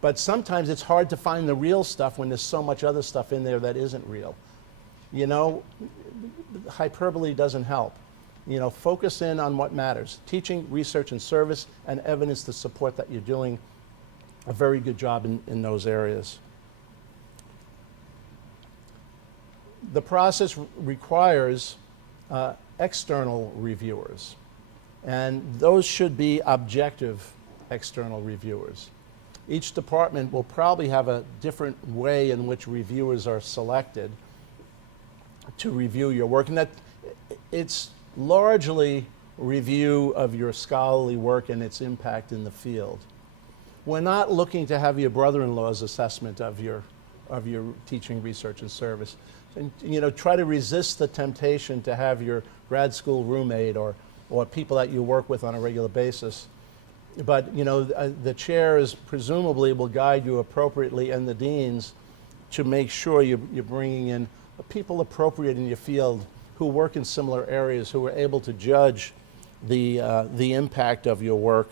But sometimes it's hard to find the real stuff when there's so much other stuff in there that isn't real. You know, hyperbole doesn't help. You know, focus in on what matters. Teaching, research, and service, and evidence to support that you're doing a very good job in those areas. The process requires external reviewers, and those should be objective external reviewers. Each department will probably have a different way in which reviewers are selected to review your work, and that it's largely review of your scholarly work and its impact in the field. We're not looking to have your brother-in-law's assessment of your teaching, research, and service. And, you know, try to resist the temptation to have your grad school roommate or people that you work with on a regular basis. But, you know, the chairs presumably will guide you appropriately, and the deans, to make sure you're bringing in people appropriate in your field who work in similar areas, who are able to judge the impact of your work.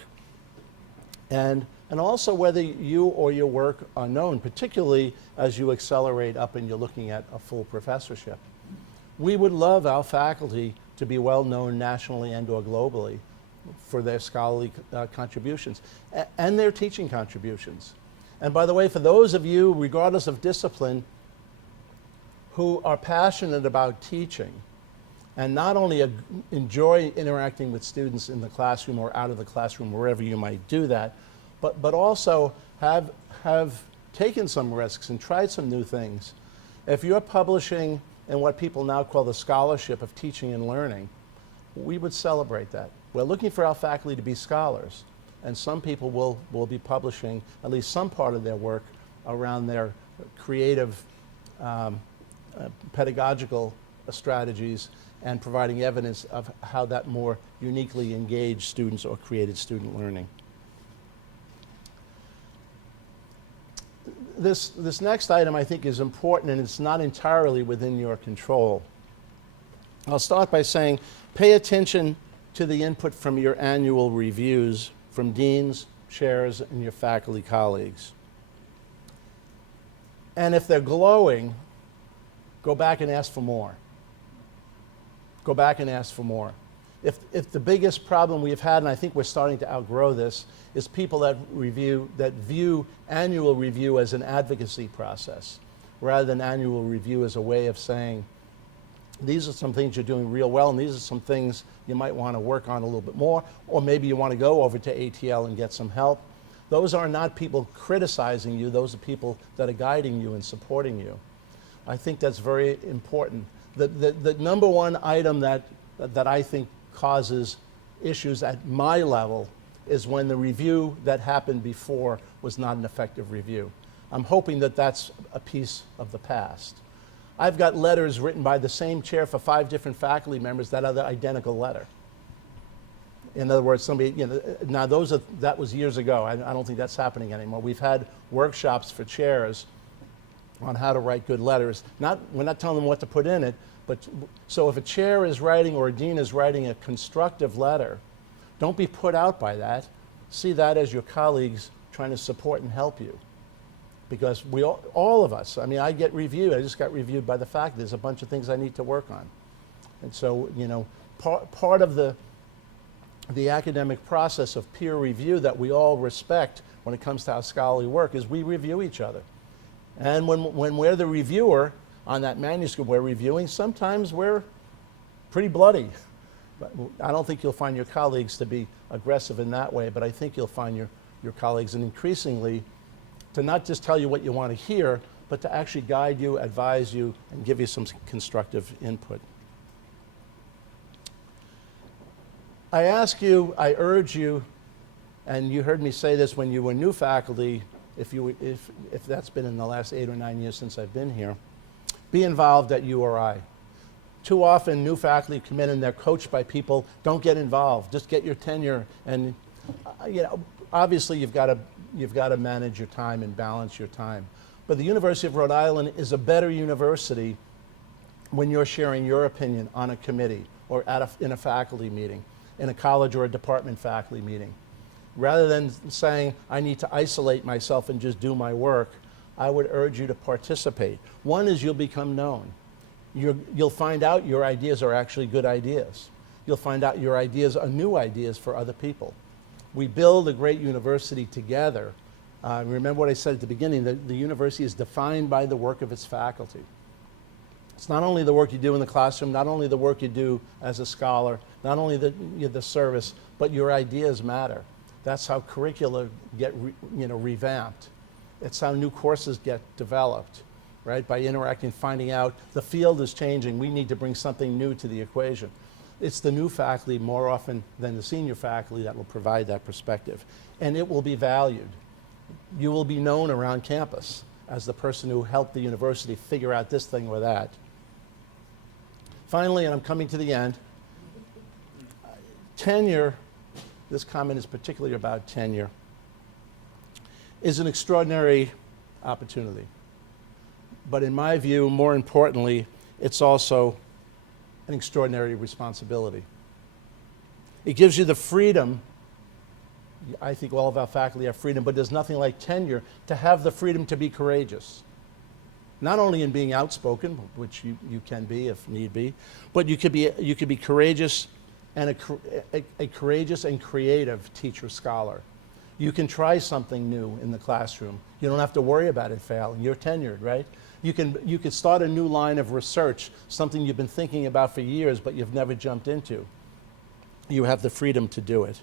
And also whether you or your work are known, particularly as you accelerate up and you're looking at a full professorship. We would love our faculty to be well known nationally and or globally for their scholarly contributions and their teaching contributions. And by the way, for those of you, regardless of discipline, who are passionate about teaching and not only enjoy interacting with students in the classroom or out of the classroom, wherever you might do that, but also have taken some risks and tried some new things. If you're publishing in what people now call the scholarship of teaching and learning, we would celebrate that. We're looking for our faculty to be scholars, and some people will be publishing at least some part of their work around their creative pedagogical strategies and providing evidence of how that more uniquely engaged students or created student learning. This next item I think is important, and it's not entirely within your control. I'll start by saying pay attention to the input from your annual reviews from deans, chairs, and your faculty colleagues. And if they're glowing, go back and ask for more. Go back and ask for more. If the biggest problem we've had, and I think we're starting to outgrow this, is people that view annual review as an advocacy process, rather than annual review as a way of saying, these are some things you're doing real well, and these are some things you might want to work on a little bit more, or maybe you want to go over to ATL and get some help. Those are not people criticizing you, those are people that are guiding you and supporting you. I think that's very important. The number one item that I think causes issues at my level is when the review that happened before was not an effective review. I'm hoping that that's a piece of the past. I've got letters written by the same chair for 5 different faculty members that are the identical letter. In other words, somebody, you know, now that was years ago. I don't think that's happening anymore. We've had workshops for chairs on how to write good letters. We're not telling them what to put in it, but so if a chair is writing or a dean is writing a constructive letter, don't be put out by that. See that as your colleagues trying to support and help you. Because all of us, I mean, I get reviewed. I just got reviewed by the faculty. There's a bunch of things I need to work on. And so, you know, part of the academic process of peer review that we all respect when it comes to our scholarly work is we review each other. And when we're the reviewer on that manuscript we're reviewing, sometimes we're pretty bloody. But I don't think you'll find your colleagues to be aggressive in that way, but I think you'll find your colleagues, and increasingly, to not just tell you what you want to hear, but to actually guide you, advise you, and give you some constructive input. I urge you, and you heard me say this when you were new faculty, if that's been in the last 8 or 9 years since I've been here. Be involved at URI. Too often, new faculty come in and they're coached by people. Don't get involved. Just get your tenure. And obviously, you've got to manage your time and balance your time. But the University of Rhode Island is a better university when you're sharing your opinion on a committee or in a faculty meeting, in a college or a department faculty meeting. Rather than saying, I need to isolate myself and just do my work, I would urge you to participate. One is you'll become known. You'll find out your ideas are actually good ideas. You'll find out your ideas are new ideas for other people. We build a great university together. Remember what I said at the beginning, that the university is defined by the work of its faculty. It's not only the work you do in the classroom, not only the work you do as a scholar, not only the service, but your ideas matter. That's how curricula get revamped. It's how new courses get developed, right? By interacting, finding out the field is changing. We need to bring something new to the equation. It's the new faculty more often than the senior faculty that will provide that perspective. And it will be valued. You will be known around campus as the person who helped the university figure out this thing or that. Finally, and I'm coming to the end, tenure, this comment is particularly about tenure, is an extraordinary opportunity. But in my view, more importantly, it's also an extraordinary responsibility. It gives you the freedom. I think all of our faculty have freedom, but there's nothing like tenure to have the freedom to be courageous. Not only in being outspoken, which you can be if need be, but you could be courageous and a courageous and creative teacher scholar. You can try something new in the classroom. You don't have to worry about it failing. You're tenured, right? You can start a new line of research, something you've been thinking about for years but you've never jumped into. You have the freedom to do it.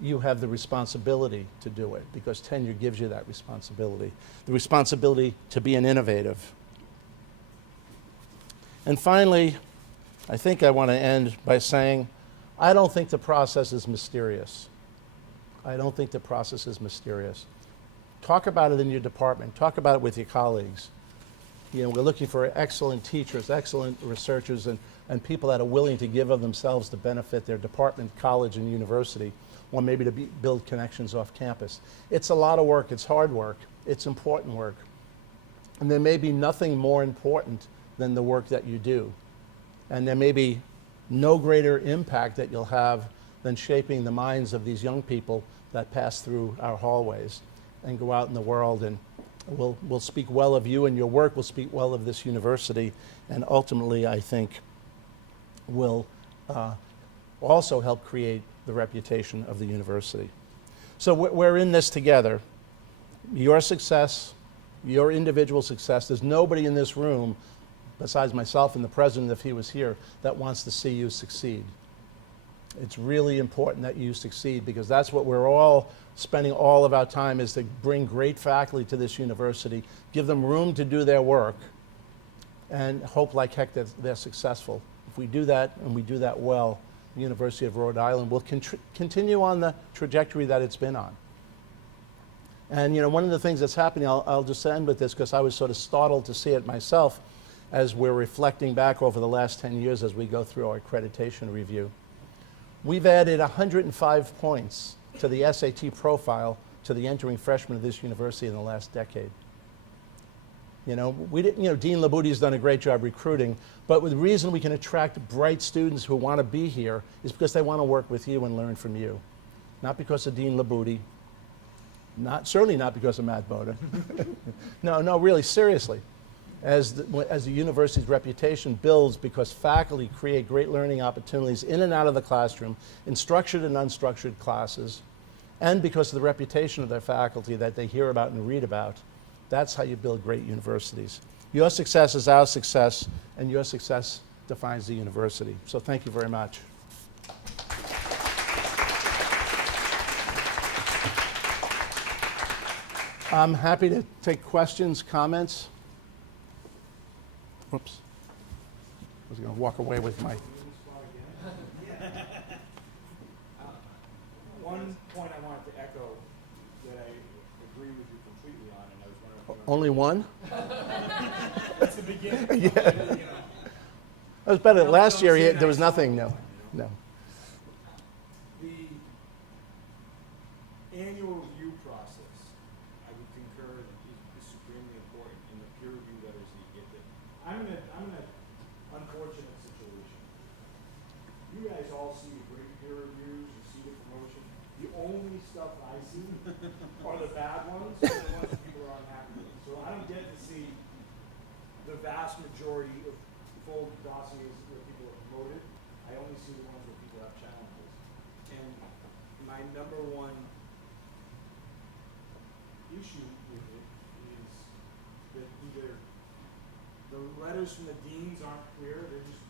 You have the responsibility to do it because tenure gives you that responsibility. The responsibility to be an innovative. And finally, I think I want to end by saying, I don't think the process is mysterious. I don't think the process is mysterious. Talk about it in your department. Talk about it with your colleagues. We're looking for excellent teachers, excellent researchers, and people that are willing to give of themselves to benefit their department, college, and university, or maybe to build connections off campus. It's a lot of work. It's hard work. It's important work. And there may be nothing more important than the work that you do. And there may be no greater impact that you'll have than shaping the minds of these young people that pass through our hallways and go out in the world and will speak well of you, and your work will speak well of this university, and ultimately, I think, will also help create the reputation of the university. So we're in this together. Your success, your individual success, there's nobody in this room, besides myself and the president if he was here, that wants to see you succeed. It's really important that you succeed because that's what we're all spending all of our time is to bring great faculty to this university, give them room to do their work, and hope like heck that they're successful. If we do that and we do that well, the University of Rhode Island will continue on the trajectory that it's been on. And one of the things that's happening, I'll just end with this because I was sort of startled to see it myself as we're reflecting back over the last 10 years as we go through our accreditation review. We've added 105 points to the SAT profile to the entering freshmen of this university in the last decade. Dean Labuti's done a great job recruiting, but the reason we can attract bright students who want to be here is because they want to work with you and learn from you. Not because of Dean Labuti, certainly not because of Matt Boda. No, really, seriously. As the university's reputation builds because faculty create great learning opportunities in and out of the classroom, in structured and unstructured classes, and because of the reputation of their faculty that they hear about and read about, that's how you build great universities. Your success is our success, and your success defines the university. So thank you very much. I'm happy to take questions, comments. Whoops. I was going to walk away with my... One point I wanted to echo that I agree with you Only one? That's the beginning. It was better. Last year, there was nothing, no. No. The annual review process, I would concur that is supremely important in the peer review letters that you get there. I'm in an unfortunate situation. You guys all see the great peer reviews, you see the promotion. The only stuff I see are the bad ones, and the ones that people are unhappy with. So I don't get to see the vast majority of full dossiers where people are promoted. I only see the ones where people have challenges. And my number one issue with it is that either the letters from the deans aren't clear, they're just,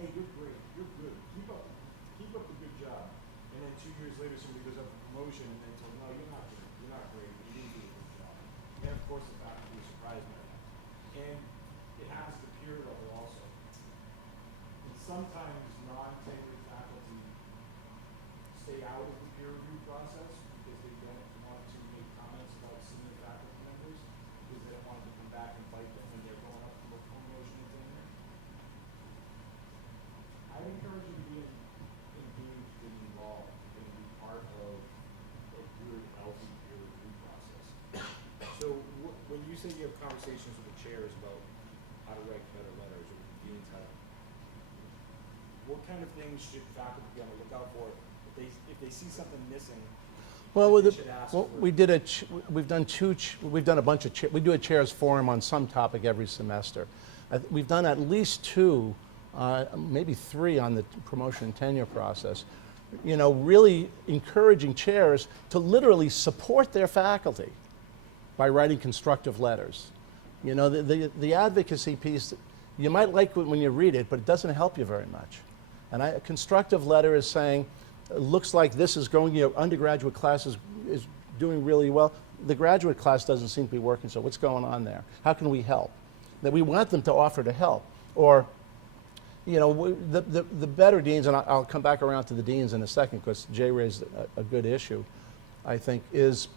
hey, you're great, you're good, keep up the good job. And then 2 years later, somebody goes up for promotion and they tell them, no, you're not great, you didn't do a good job. And of course the faculty is surprised by that. And it happens at the peer level also. And sometimes non-tenured faculty stay out of the peer review process because they don't want to make comments about senior faculty members because they don't want them to come back and fight them when they're going up for promotion and tenure. I encourage you to be engaged and involved and be part of a good, healthy peer review process. So when you say you have conversations with the chairs about how to write better letters or with the deans how to, what kind of things should faculty be on the lookout for if they see something missing? Well, that they should ask for? we've done a bunch of, we do a chairs forum on some topic every semester. We've done at least 2, maybe 3 on the promotion and tenure process. You know, really encouraging chairs to literally support their faculty by writing constructive letters. You know, the advocacy piece, you might like it when you read it, but it doesn't help you very much. And a constructive letter is saying, looks like this is going, your undergraduate class is doing really well. The graduate class doesn't seem to be working, so what's going on there? How can we help? That we want them to offer to help. Or, you know, the better deans, and I'll come back around to the deans in a second because Jay raised a good issue, I think, is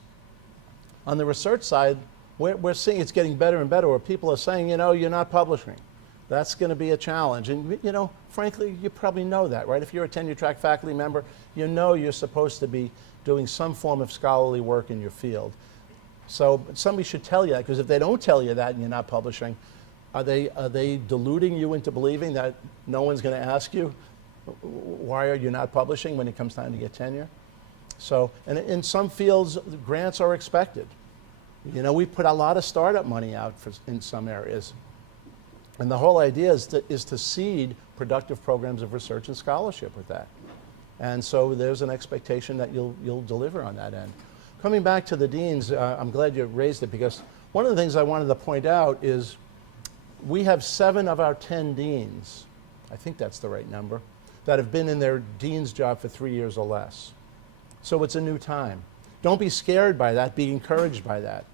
on the research side, we're seeing it's getting better and better where people are saying, you know, you're not publishing. That's going to be a challenge. And, you know, frankly, you probably know that, right? If you're a tenure-track faculty member, you know you're supposed to be doing some form of scholarly work in your field. So somebody should tell you that, because if they don't tell you that and you're not publishing, are they deluding you into believing that no one's going to ask you, why are you not publishing when it comes time to get tenure? So, and in some fields, grants are expected. You know, we put a lot of startup money out in some areas. And the whole idea is to seed productive programs of research and scholarship with that. And so there's an expectation that you'll deliver on that end. Coming back to the deans, I'm glad you raised it, because one of the things I wanted to point out is we have 7 of our 10 deans, I think that's the right number, that have been in their dean's job for 3 years or less. So it's a new time. Don't be scared by that, be encouraged by that.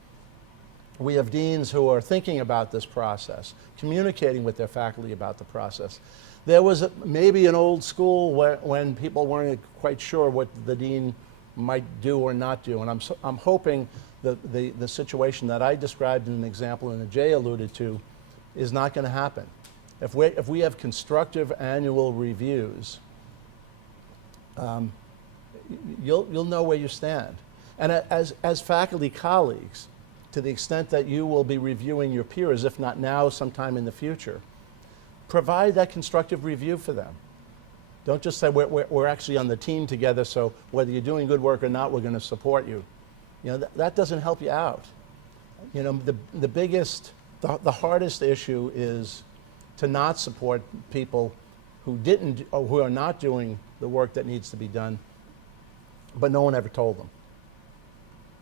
We have deans who are thinking about this process, communicating with their faculty about the process. There was maybe an old school when people weren't quite sure what the dean might do or not do, and I'm hoping that the situation that I described in an example and that Jay alluded to is not going to happen. If we have constructive annual reviews, you'll know where you stand. And as faculty colleagues, to the extent that you will be reviewing your peers, if not now, sometime in the future, provide that constructive review for them. Don't just say we're actually on the team together, so whether you're doing good work or not, we're going to support you. You know, that doesn't help you out. You know, the hardest issue is to not support people who are not doing the work that needs to be done, but no one ever told them.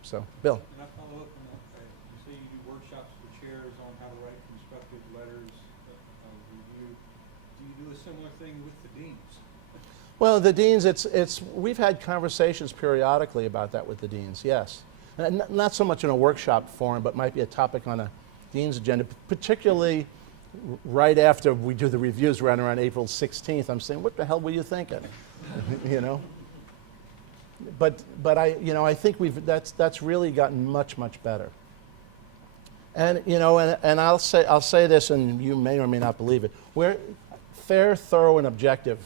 So, Bill. Can I follow up on that? You say you do workshops for chairs on how to write constructive letters of review. Do you do a similar thing with the deans? Well, the deans, we've had conversations periodically about that with the deans, yes. And not so much in a workshop forum, but might be a topic on a dean's agenda, particularly right after we do the reviews around April 16th. I'm saying, what the hell were you thinking? You know? But I think that's really gotten much, much better. And you know, and I'll say this, and you may or may not believe it. We're fair, thorough, and objective.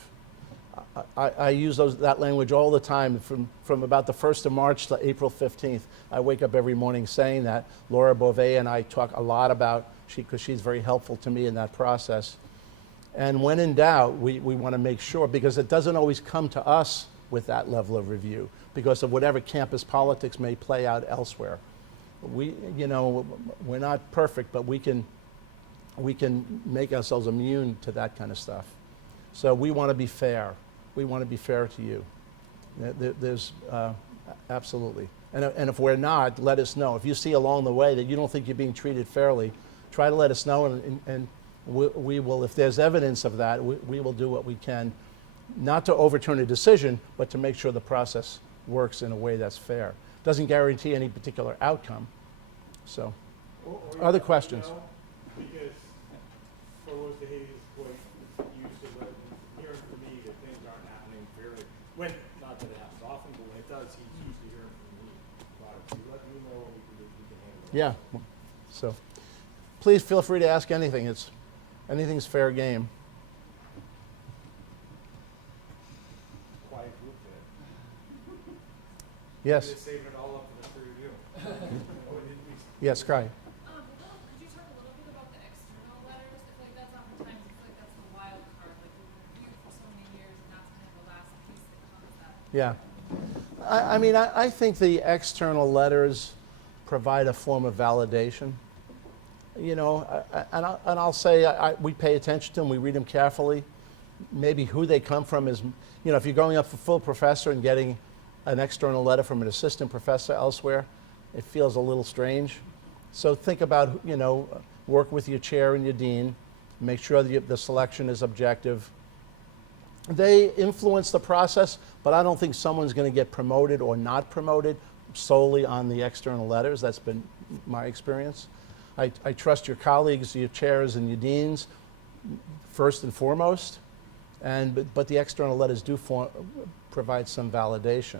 I use that language all the time. From about the 1st of March to April 15th, I wake up every morning saying that. Laura Beauvais and I talk a lot about because she's very helpful to me in that process. And when in doubt, we want to make sure, because it doesn't always come to us with that level of review because of whatever campus politics may play out elsewhere. You know, we're not perfect, but we can make ourselves immune to that kind of stuff. So we want to be fair. We want to be fair to you. There's absolutely. And if we're not, let us know. If you see along the way that you don't think you're being treated fairly, try to let us know, and we will, if there's evidence of that, we will do what we can, not to overturn a decision, but to make sure the process works in a way that's fair. Doesn't guarantee any particular outcome. So, other questions? Because Provost DeHaze was used to hearing from me that things aren't happening fairly. When, not that it happens often, but when it does, he's usually hearing from me about it. So let me know what we can do, we can handle it. Yeah. So, please feel free to ask anything. Anything's fair game. Quiet group today. Yes. Just saving it all up for the peer review. Yes, Cry. Could you talk a little bit about the external letters? I feel like that's oftentimes, I feel like that's the wild card. Like we've reviewed for so many years, and that's kind of the last piece that comes up. Yeah. I mean, I think the external letters provide a form of validation. You know, and I'll say we pay attention to them, we read them carefully. Maybe who they come from is, you know, if you're going up for full professor and getting an external letter from an assistant professor elsewhere, it feels a little strange. So think about, you know, work with your chair and your dean, make sure that the selection is objective. They influence the process, but I don't think someone's going to get promoted or not promoted solely on the external letters. That's been my experience. I trust your colleagues, your chairs and your deans, first and foremost, but the external letters do provide some validation.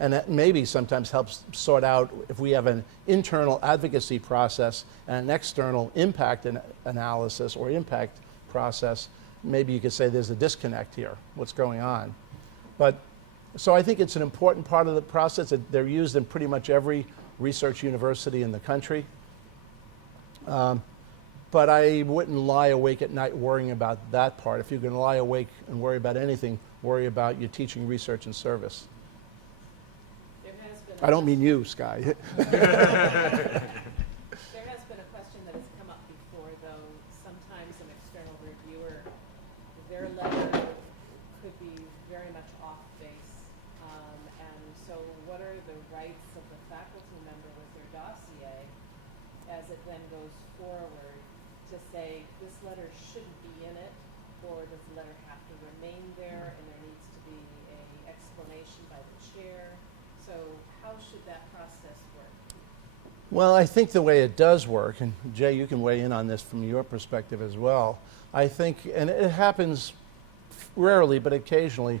And that maybe sometimes helps sort out if we have an internal advocacy process and an external impact analysis or impact process, maybe you could say there's a disconnect here, what's going on. But, so I think it's an important part of the process. They're used in pretty much every research university in the country. But I wouldn't lie awake at night worrying about that part. If you're going to lie awake and worry about anything, worry about your teaching, research, and service. I don't mean you, Sky. There has been a question that has come up before, though. Sometimes an external reviewer, their letter could be very much off base. And so what are the rights of the faculty member with their dossier as it then goes forward to say this letter shouldn't be in it, or does the letter have to remain there and there needs to be an explanation by the chair? So how should that process work? Well, I think the way it does work, and Jay, you can weigh in on this from your perspective as well. I think, and it happens rarely, but occasionally.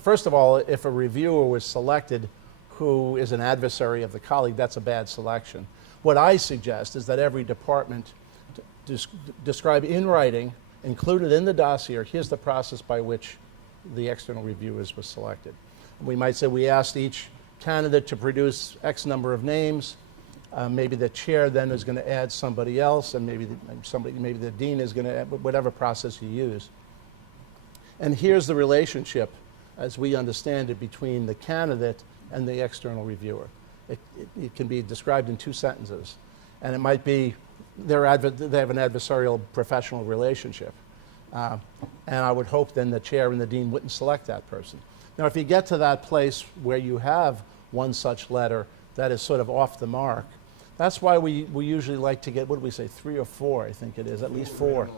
First of all, if a reviewer was selected who is an adversary of the colleague, that's a bad selection. What I suggest is that every department describe in writing, included in the dossier, here's the process by which the external reviewers were selected. We might say we asked each candidate to produce X number of names. Maybe the chair then is going to add somebody else, and maybe the dean is going to add whatever process you use. And here's the relationship, as we understand it, between the candidate and the external reviewer. It can be described in 2 sentences, and it might be they have an adversarial professional relationship. And I would hope then the chair and the dean wouldn't select that person. Now, if you get to that place where you have one such letter that is sort of off the mark, that's why we usually like to get, what do we say, 3 or 4, I think it is, at least 4.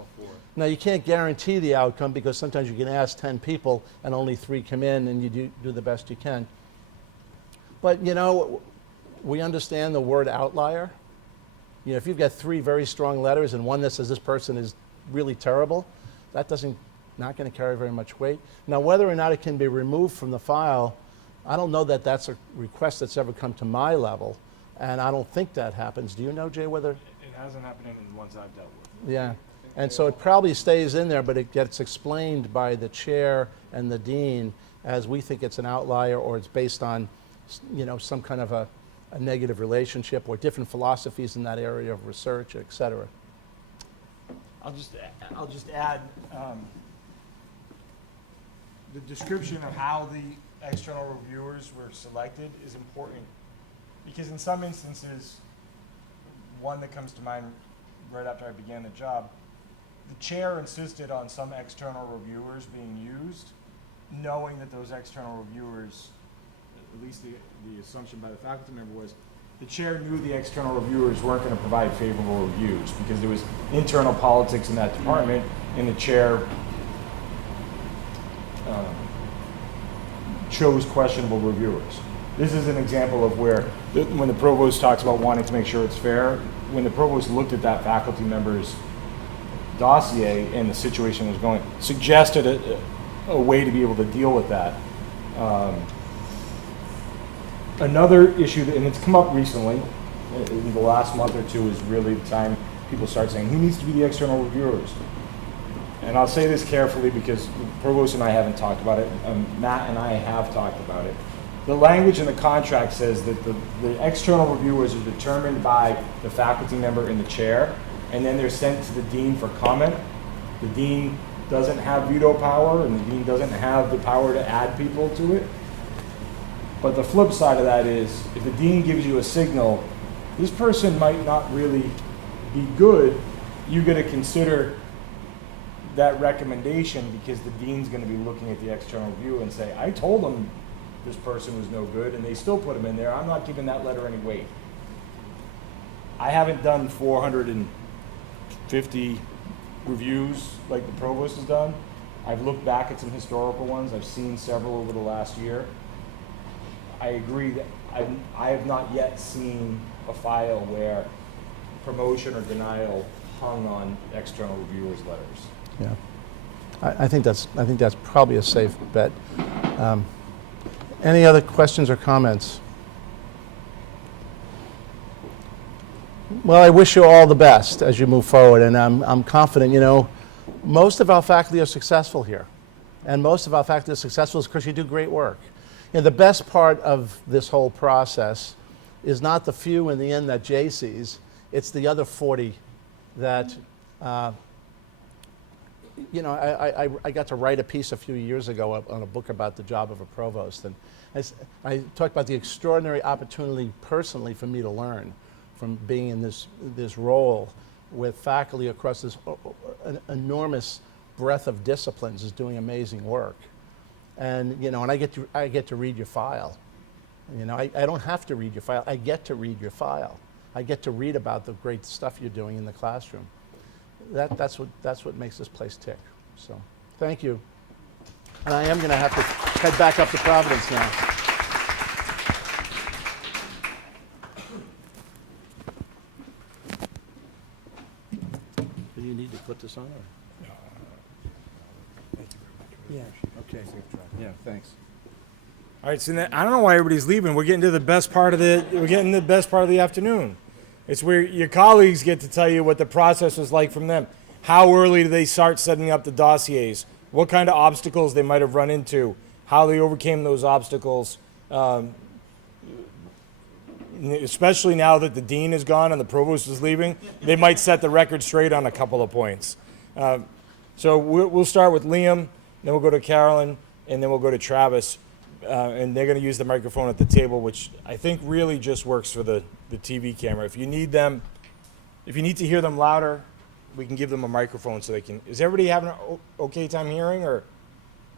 Now, you can't guarantee the outcome because sometimes you can ask 10 people and only 3 come in and you do the best you can. But, you know, we understand the word outlier. You know, if you've got 3 very strong letters and one that says this person is really terrible, that not going to carry very much weight. Now, whether or not it can be removed from the file, I don't know that that's a request that's ever come to my level And I don't think that happens. Do you know, Jay, whether? It hasn't happened in the ones I've dealt with. Yeah. And so it probably stays in there, but it gets explained by the chair and the dean as we think it's an outlier, or it's based on, some kind of a negative relationship or different philosophies in that area of research, et cetera. I'll just add the description of how the external reviewers were selected is important, because in some instances, one that comes to mind right after I began the job, the chair insisted on some external reviewers being used, knowing that those external reviewers, at least the assumption by the faculty member was, the chair knew the external reviewers weren't going to provide favorable reviews because there was internal politics in that department, and the chair chose questionable reviewers. This is an example of where, when the provost talks about wanting to make sure it's fair, when the provost looked at that faculty member's dossier and the situation was going, suggested a way to be able to deal with that. Another issue, and it's come up recently, in the last month or two, is really the time people start saying, who needs to be the external reviewers? And I'll say this carefully because the provost and I haven't talked about it. Matt and I have talked about it. The language in the contract says that the external reviewers are determined by the faculty member and the chair, and then they're sent to the dean for comment. The dean doesn't have veto power, and the dean doesn't have the power to add people to it. But the flip side of that is, if the dean gives you a signal, this person might not really be good, you got to consider that recommendation, because the dean's going to be looking at the external review and say, I told them this person was no good, and they still put him in there. I'm not giving that letter any weight. I haven't done 450 reviews like the provost has done. I've looked back at some historical ones. I've seen several over the last year. I agree that I have not yet seen a file where promotion or denial hung on external reviewers' letters. Yeah, I think that's probably a safe bet. Any other questions or comments? Well, I wish you all the best as you move forward, and I'm confident. Most of our faculty are successful here, and most of our faculty are successful because you do great work. The best part of this whole process is not the few in the end that Jay sees; it's the other 40 that. I got to write a piece a few years ago on a book about the job of a provost, and I talked about the extraordinary opportunity personally for me to learn from being in this role with faculty across this an enormous breadth of disciplines, is doing amazing work, and I get to read your file. I don't have to read your file. I get to read your file. I get to read about the great stuff you're doing in the classroom. That's what makes this place tick. So, thank you. And I am going to have to head back up to Providence now. Do you need to put this on? Or? Yeah. Okay. Yeah. Thanks. All right, so I don't know why everybody's leaving. We're getting to the best part of the afternoon. It's where your colleagues get to tell you what the process was like from them. How early do they start setting up the dossiers? What kind of obstacles they might have run into? How they overcame those obstacles? Especially now that the dean is gone and the provost is leaving, they might set the record straight on a couple of points. So we'll start with Liam, then we'll go to Carolyn, and then we'll go to Travis. And they're going to use the microphone at the table, which I think really just works for the TV camera. If you need to hear them louder, we can give them a microphone so they can. Is everybody having an okay time hearing, or?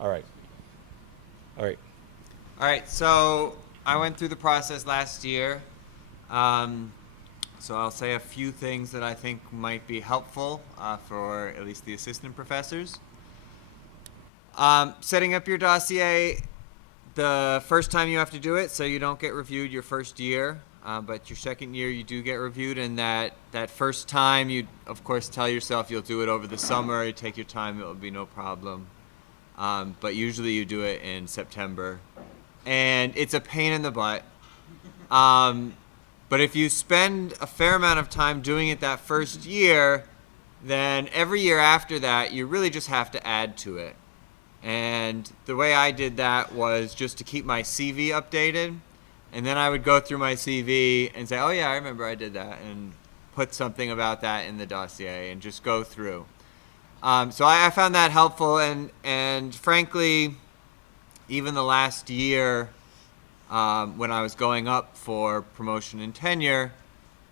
All right. All right. So I went through the process last year. So I'll say a few things that I think might be helpful for at least the assistant professors. Setting up your dossier. The first time you have to do it, so you don't get reviewed your first year, but your second year you do get reviewed, and that first time you, of course, tell yourself you'll do it over the summer, you take your time, it'll be no problem. But usually you do it in September, and it's a pain in the butt. But if you spend a fair amount of time doing it that first year, then every year after that, you really just have to add to it. And the way I did that was just to keep my CV updated. And then I would go through my CV and say, oh yeah, I remember I did that, and put something about that in the dossier and just go through. So I found that helpful, and frankly, even the last year when I was going up for promotion and tenure,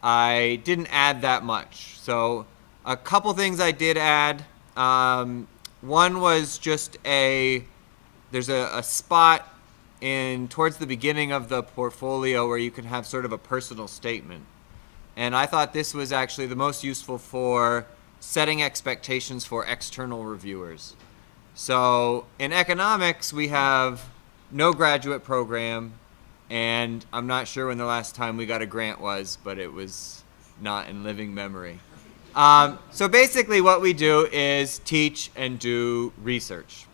I didn't add that much. So a couple things I did add. One was just there's a spot towards the beginning of the portfolio where you can have sort of a personal statement. And I thought this was actually the most useful for setting expectations for external reviewers. So in economics, we have no graduate program, and I'm not sure when the last time we got a grant was, but it was not in living memory. So basically what we do is teach and do research,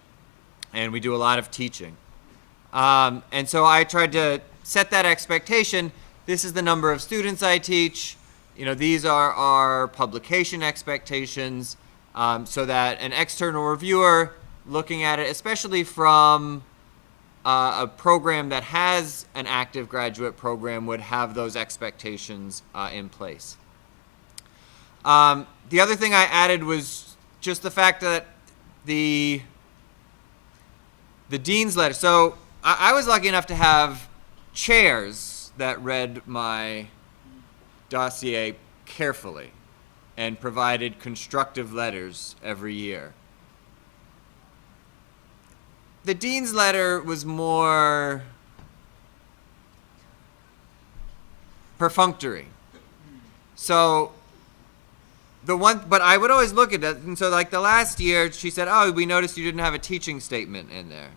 and we do a lot of teaching. And so I tried to set that expectation. This is the number of students I teach. These are our publication expectations, so that an external reviewer looking at it, especially from a program that has an active graduate program, would have those expectations in place. The other thing I added was just the fact that the dean's letter. So I was lucky enough to have chairs that read my dossier carefully and provided constructive letters every year. The dean's letter was more perfunctory. So but I would always look at it, and so like the last year, she said, oh, we noticed you didn't have a teaching statement in there.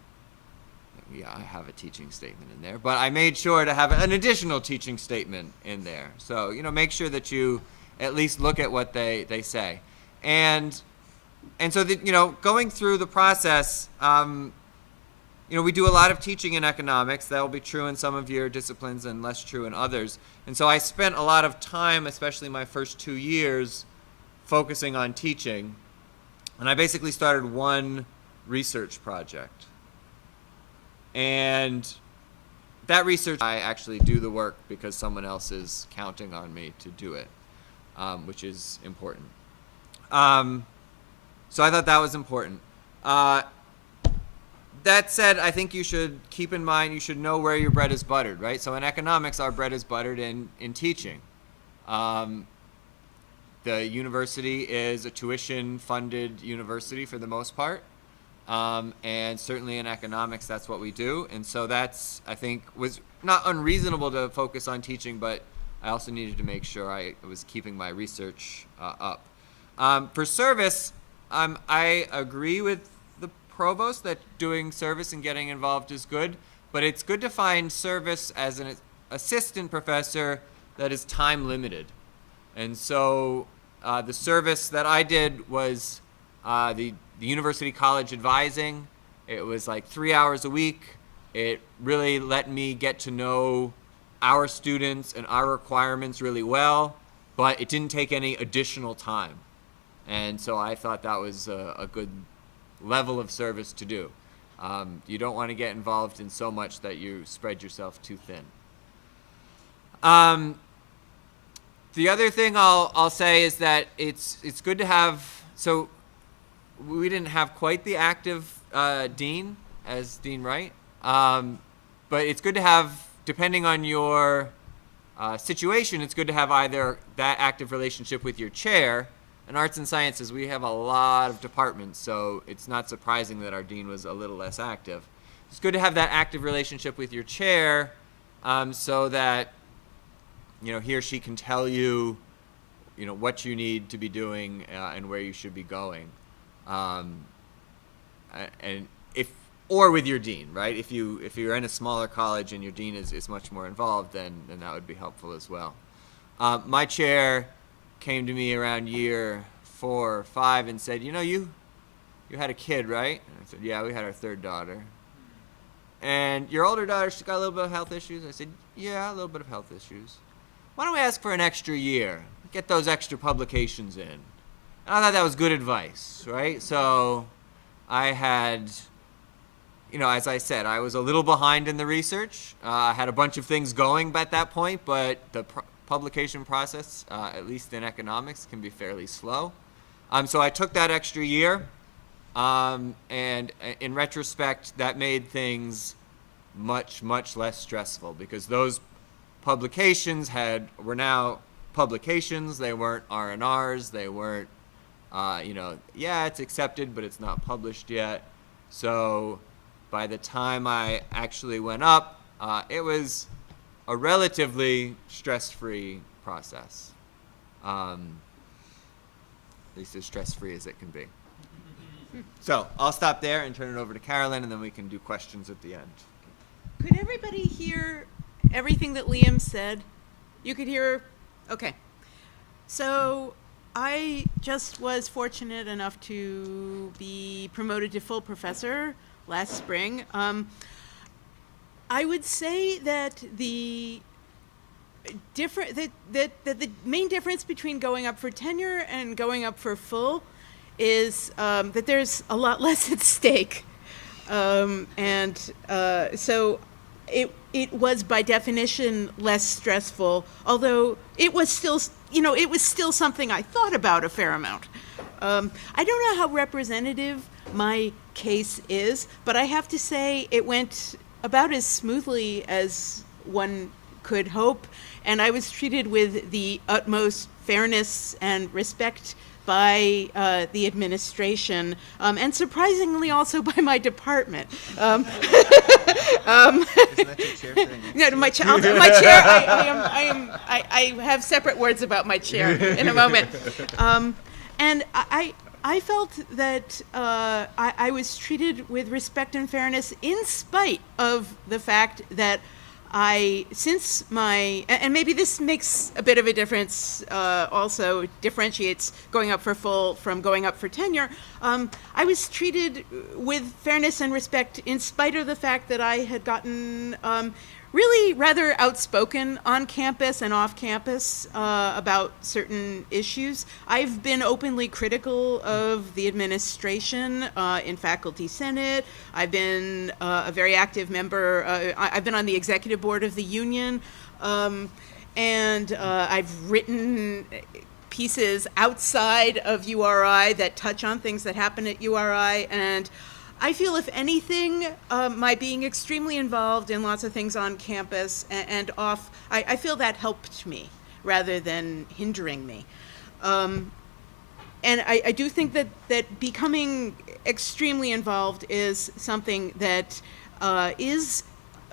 Yeah, I have a teaching statement in there, but I made sure to have an additional teaching statement in there. So, make sure that you at least look at what they say. And so, going through the process, we do a lot of teaching in economics. That will be true in some of your disciplines and less true in others. And so I spent a lot of time, especially my first 2 years, focusing on teaching. And I basically started one research project. And that research, I actually do the work because someone else is counting on me to do it, which is important. So I thought that was important. That said, I think you should keep in mind, you should know where your bread is buttered, right? So in economics, our bread is buttered in teaching. The university is a tuition-funded university for the most part. And certainly in economics, that's what we do. And so that's, I think, was not unreasonable to focus on teaching, but I also needed to make sure I was keeping my research up. For service, I agree with the provost that doing service and getting involved is good, but it's good to find service as an assistant professor that is time limited. And so the service that I did was the university college advising. It was like 3 hours a week. It really let me get to know our students and our requirements really well, but it didn't take any additional time. And so I thought that was a good level of service to do. You don't want to get involved in so much that you spread yourself too thin. The other thing I'll say is that it's good to have, so we didn't have quite the active dean as Dean Wright, but it's good to have, depending on your situation, it's good to have either that active relationship with your chair. In arts and sciences, we have a lot of departments, so it's not surprising that our dean was a little less active. It's good to have that active relationship with your chair, so that he or she can tell you, what you need to be doing and where you should be going. And or with your dean, right? If you're in a smaller college and your dean is much more involved, then that would be helpful as well. My chair came to me around year 4 or 5 and said, you had a kid, right? And I said, yeah, we had our 3rd daughter. And your older daughter, she's got a little bit of health issues? I said, yeah, a little bit of health issues. why don't we ask for an extra year? Get those extra publications in. And I thought that was good advice, right? So I had, as I said, I was a little behind in the research. I had a bunch of things going at that point, but the publication process, at least in economics, can be fairly slow. So I took that extra year, and in retrospect, that made things much, much less stressful, because those publications were now publications. They weren't R&Rs. They weren't, yeah, it's accepted, but it's not published yet. So by the time I actually went up, it was a relatively stress-free process. At least as stress-free as it can be. So I'll stop there and turn it over to Carolyn, and then we can do questions at the end. Could everybody hear everything that Liam said? You could hear? Okay. So I just was fortunate enough to be promoted to full professor last spring. I would say that the the main difference between going up for tenure and going up for full is that there's a lot less at stake. So it was by definition less stressful, although it was still, something I thought about a fair amount. I don't know how representative my case is, but I have to say it went about as smoothly as one could hope, and I was treated with the utmost fairness and respect by the administration, and surprisingly also by my department. Isn't that your chair sitting next to No, my chair. I have separate words about my chair in a moment. And I felt that I was treated with respect and fairness in spite of the fact that since and maybe this makes a bit of a difference, also differentiates going up for full from going up for tenure, I was treated with fairness and respect in spite of the fact that I had gotten really rather outspoken on campus and off campus about certain issues. I've been openly critical of the administration in faculty senate. I've been a very active member. I've been on the executive board of the union, and I've written pieces outside of URI that touch on things that happen at URI, and I feel, if anything, my being extremely involved in lots of things on campus and off, I feel that helped me rather than hindering me. And I do think that becoming extremely involved is something that is,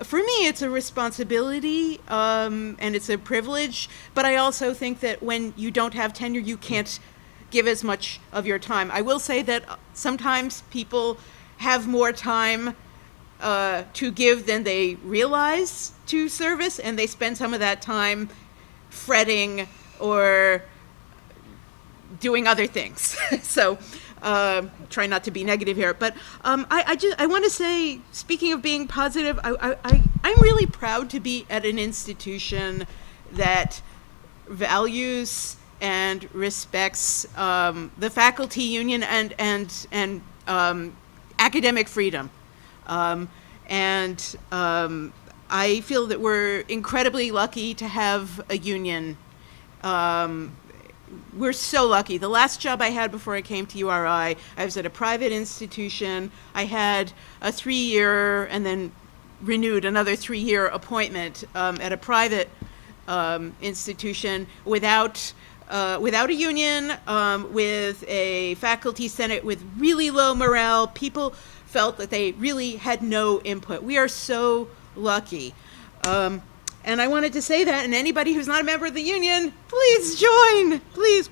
for me, it's a responsibility, and it's a privilege, but I also think that when you don't have tenure, you can't give as much of your time. I will say that sometimes people have more time to give than they realize to service, and they spend some of that time fretting or doing other things. So try not to be negative here, but I want to say, speaking of being positive, I'm really proud to be at an institution that values and respects the faculty union and academic freedom. I feel that we're incredibly lucky to have a union. We're so lucky. The last job I had before I came to URI, I was at a private institution. I had a 3-year and then renewed another 3-year appointment at a private institution without a union, with a faculty senate with really low morale. People felt that they really had no input. We are so lucky. And I wanted to say that, and anybody who's not a member of the union, please join, please.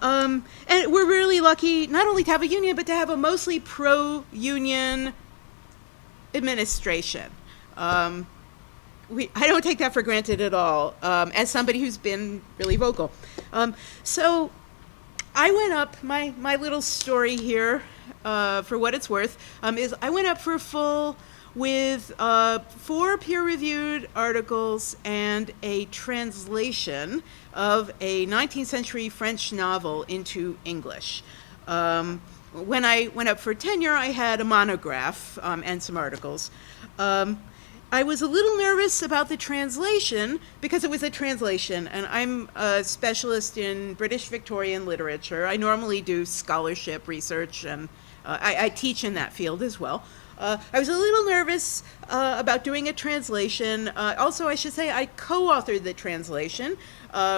And we're really lucky not only to have a union, but to have a mostly pro-union administration. I don't take that for granted at all, as somebody who's been really vocal. So I went up, my little story here, for what it's worth, is I went up for full with 4 peer-reviewed articles and a translation of a 19th century French novel into English. When I went up for tenure, I had a monograph and some articles. I was a little nervous about the translation because it was a translation, and I'm a specialist in British Victorian literature. I normally do scholarship research, and I teach in that field as well. I was a little nervous about doing a translation. Also, I should say I co-authored the translation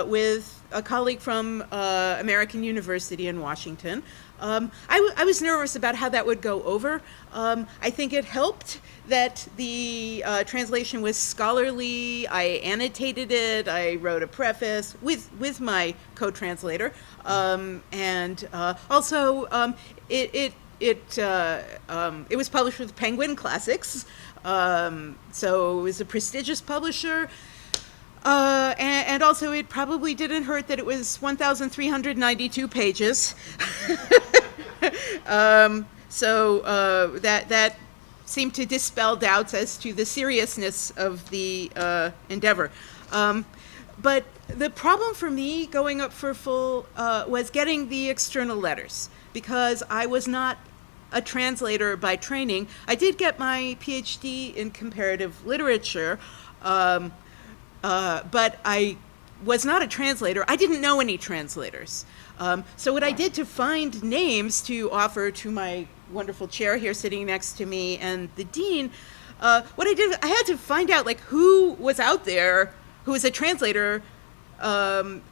with a colleague from American University in Washington. I was nervous about how that would go over. I think it helped that the translation was scholarly. I annotated it. I wrote a preface with my co-translator, and also it was published with Penguin Classics, so it was a prestigious publisher. And also, it probably didn't hurt that it was 1,392 pages. That seemed to dispel doubts as to the seriousness of the endeavor. But the problem for me going up for full was getting the external letters, because I was not a translator by training. I did get my PhD in comparative literature, but I was not a translator. I didn't know any translators. So what I did to find names to offer to my wonderful chair here sitting next to me and the dean, what I did, I had to find out like who was out there who was a translator in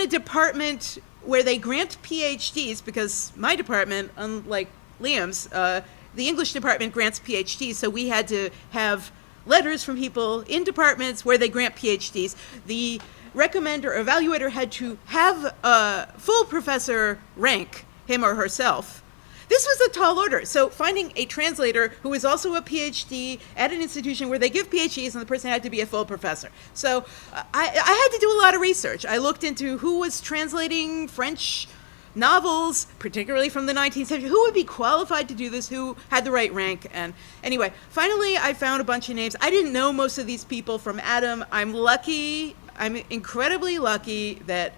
a department where they grant PhDs, because my department, unlike Liam's, the English department grants PhDs, so we had to have letters from people in departments where they grant PhDs. The recommender, evaluator had to have a full professor rank him or herself. This was a tall order. So finding a translator who was also a PhD at an institution where they give PhDs, and the person had to be a full professor. So I had to do a lot of research. I looked into who was translating French novels, particularly from the 19th century, who would be qualified to do this, who had the right rank. And anyway, finally I found a bunch of names. I didn't know most of these people from Adam. I'm incredibly lucky that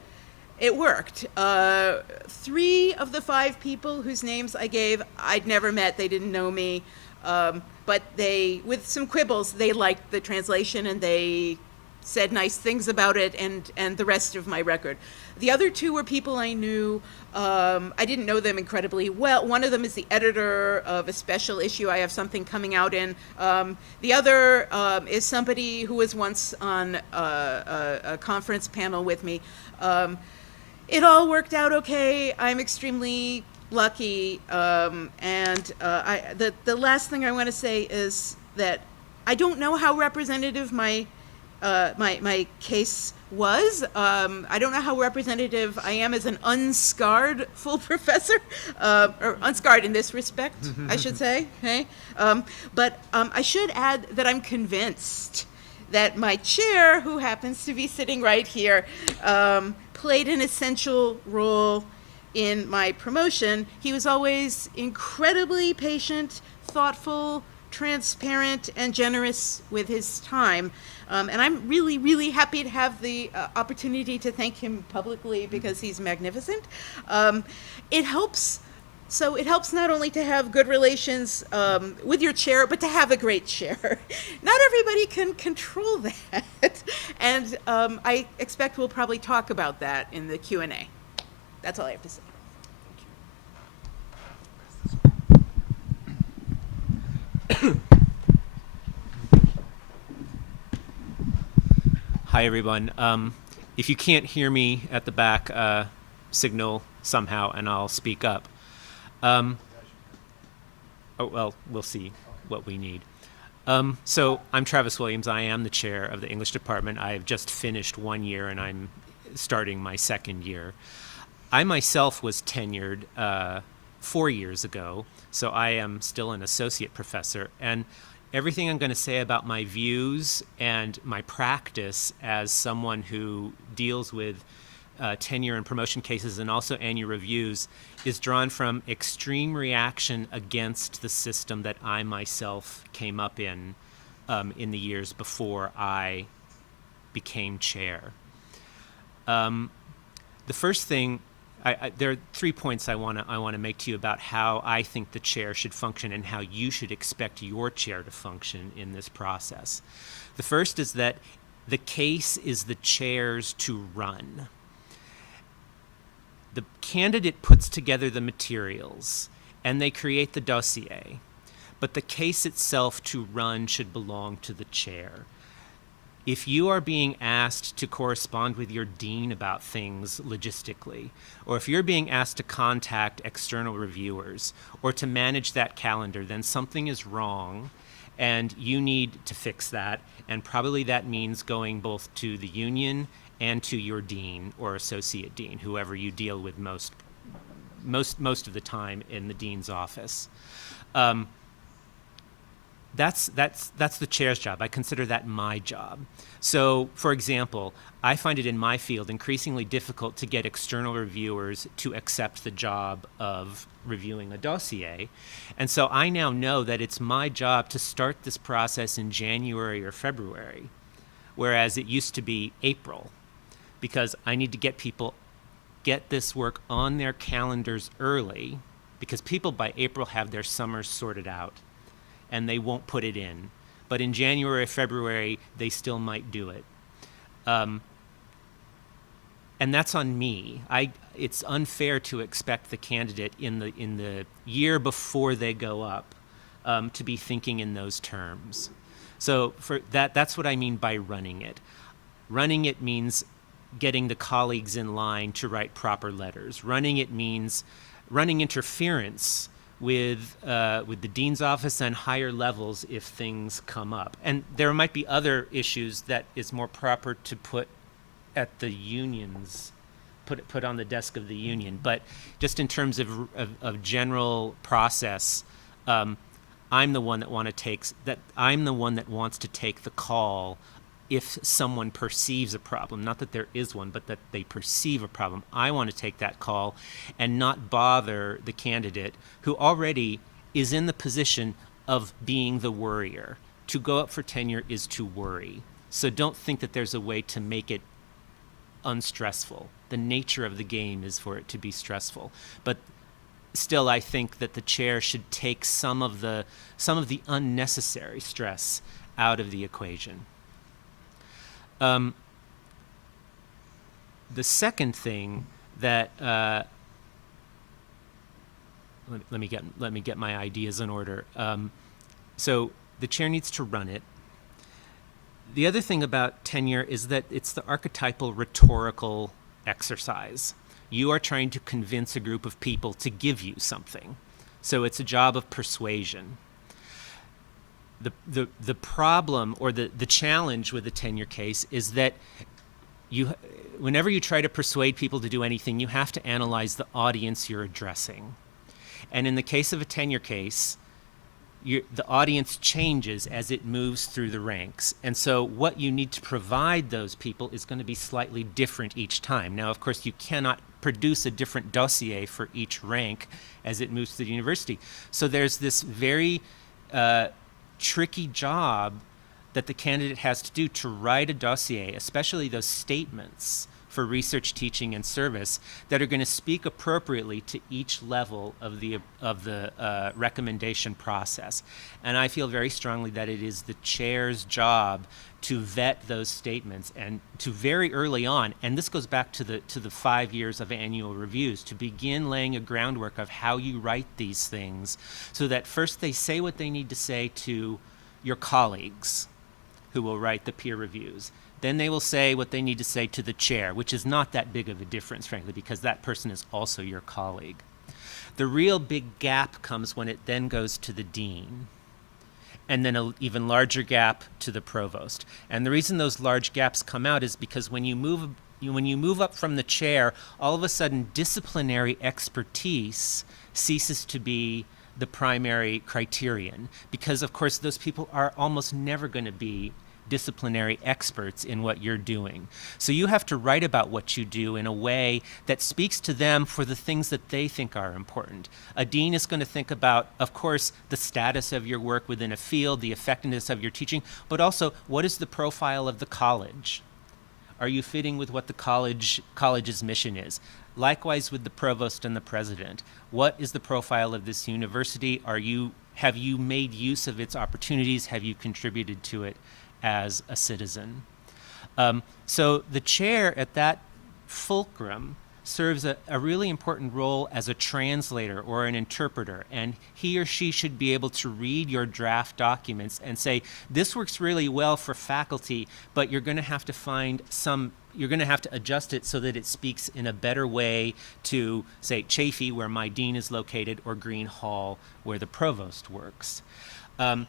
it worked. 3 of the 5 people whose names I gave, I'd never met. They didn't know me. But they, with some quibbles, they liked the translation and they said nice things about it and the rest of my record. The other 2 were people I knew. I didn't know them incredibly well. One of them is the editor of a special issue I have something coming out in. The other is somebody who was once on a conference panel with me. It all worked out okay. I'm extremely lucky. The last thing I want to say is that I don't know how representative my case was. I don't know how representative I am as an unscarred full professor, or unscarred in this respect, I should say. Okay? But I should add that I'm convinced that my chair, who happens to be sitting right here, played an essential role in my promotion. He was always incredibly patient, thoughtful, transparent, and generous with his time. And I'm really, really happy to have the opportunity to thank him publicly because he's magnificent. It helps not only to have good relations with your chair, but to have a great chair. Not everybody can control that. And I expect we'll probably talk about that in the Q&A. That's all I have to say. Hi, everyone. If you can't hear me at the back, signal somehow and I'll speak up. Oh, well, we'll see what we need. So I'm Travis Williams. I am the chair of the English department. I have just finished 1 year and I'm starting my 2nd year. I myself was tenured 4 years ago, so I am still an associate professor. And everything I'm going to say about my views and my practice as someone who deals with tenure and promotion cases and also annual reviews is drawn from extreme reaction against the system that I myself came up in the years before I became chair. The first thing, there are 3 points I want to make to you about how I think the chair should function and how you should expect your chair to function in this process. The first is that the case is the chair's to run. The candidate puts together the materials and they create the dossier, but the case itself to run should belong to the chair. If you are being asked to correspond with your dean about things logistically, or if you're being asked to contact external reviewers or to manage that calendar, then something is wrong and you need to fix that. And probably that means going both to the union and to your dean or associate dean, whoever you deal with most of the time in the dean's office. That's the chair's job. I consider that my job. So, for example, I find it in my field increasingly difficult to get external reviewers to accept the job of reviewing a dossier. And so I now know that it's my job to start this process in January or February, whereas it used to be April, because I need to get this work on their calendars early, because people by April have their summers sorted out and they won't put it in. But in January or February, they still might do it. And that's on me. It's unfair to expect the candidate in the year before they go up to be thinking in those terms. So for that's what I mean by running it. Running it means getting the colleagues in line to write proper letters. Running it means running interference with the dean's office and higher levels if things come up. And there might be other issues that is more proper to put at the unions, put on the desk of the union. But just in terms of general process, I'm the one that wants to take the call if someone perceives a problem, not that there is one, but that they perceive a problem. I want to take that call and not bother the candidate who already is in the position of being the worrier. To go up for tenure is to worry. So don't think that there's a way to make it unstressful. The nature of the game is for it to be stressful. But still, I think that the chair should take some of the unnecessary stress out of the equation. The second thing that let me get my ideas in order. So the chair needs to run it. The other thing about tenure is that it's the archetypal rhetorical exercise. You are trying to convince a group of people to give you something. So it's a job of persuasion. The problem or the challenge with the tenure case is that whenever you try to persuade people to do anything, you have to analyze the audience you're addressing. And in the case of a tenure case, the audience changes as it moves through the ranks. And so what you need to provide those people is going to be slightly different each time. Now, of course, you cannot produce a different dossier for each rank as it moves to the university. So there's this very tricky job that the candidate has to do to write a dossier, especially those statements for research, teaching, and service that are going to speak appropriately to each level of the recommendation process. And I feel very strongly that it is the chair's job to vet those statements and to very early on, and this goes back to the 5 years of annual reviews, to begin laying a groundwork of how you write these things so that first they say what they need to say to your colleagues who will write the peer reviews. Then they will say what they need to say to the chair, which is not that big of a difference, frankly, because that person is also your colleague. The real big gap comes when it then goes to the dean, and then an even larger gap to the provost. And the reason those large gaps come out is because when you move up from the chair, all of a sudden disciplinary expertise ceases to be the primary criterion, because of course those people are almost never going to be disciplinary experts in what you're doing. So you have to write about what you do in a way that speaks to them for the things that they think are important. A dean is going to think about, of course, the status of your work within a field, the effectiveness of your teaching, but also what is the profile of the college? Are you fitting with what the college's mission is? Likewise with the provost and the president. What is the profile of this university? Have you made use of its opportunities? Have you contributed to it as a citizen? So the chair at that fulcrum serves a really important role as a translator or an interpreter, and he or she should be able to read your draft documents and say, this works really well for faculty, but you're going to have to adjust it so that it speaks in a better way to, say, Chafee, where my dean is located, or Green Hall, where the provost works. And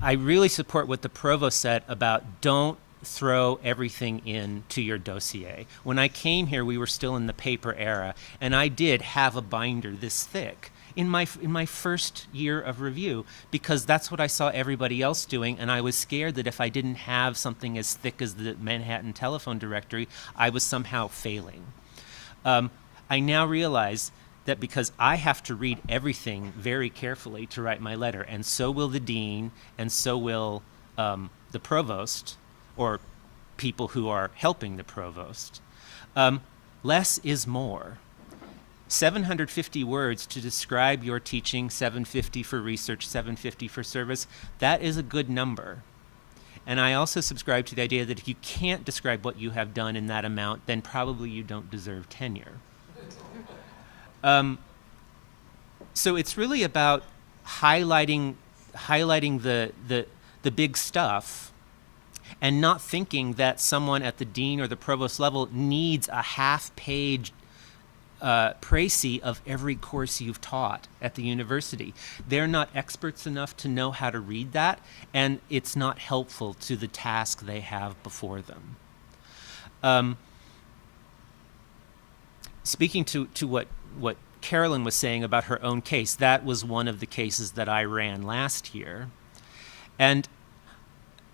I really support what the provost said about don't throw everything into your dossier. When I came here, we were still in the paper era, and I did have a binder this thick in my first year of review, because that's what I saw everybody else doing, and I was scared that if I didn't have something as thick as the Manhattan Telephone Directory, I was somehow failing. I now realize that because I have to read everything very carefully to write my letter, and so will the dean, and so will the provost, or people who are helping the provost. Less is more. 750 words to describe your teaching, 750 for research, 750 for service, that is a good number. And I also subscribe to the idea that if you can't describe what you have done in that amount, then probably you don't deserve tenure. So it's really about highlighting the big stuff, and not thinking that someone at the dean or the provost level needs a half-page précis of every course you've taught at the university. They're not experts enough to know how to read that, and it's not helpful to the task they have before them. Speaking to what Carolyn was saying about her own case, that was one of the cases that I ran last year. And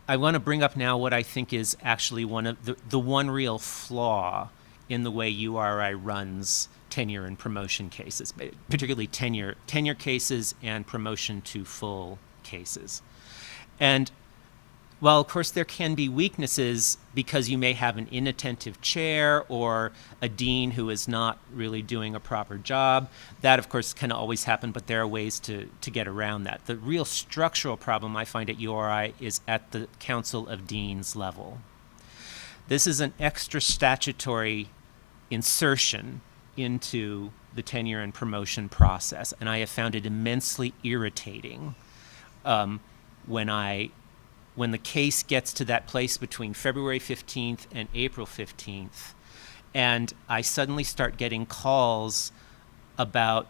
I want to bring up now what I think is actually one of the one real flaw in the way URI runs tenure and promotion cases, particularly tenure cases and promotion to full cases. And while of course there can be weaknesses because you may have an inattentive chair or a dean who is not really doing a proper job, that of course can always happen, but there are ways to get around that. The real structural problem I find at URI is at the Council of Deans level. This is an extra statutory insertion into the tenure and promotion process, and I have found it immensely irritating when the case gets to that place between February 15th and April 15th, and I suddenly start getting calls about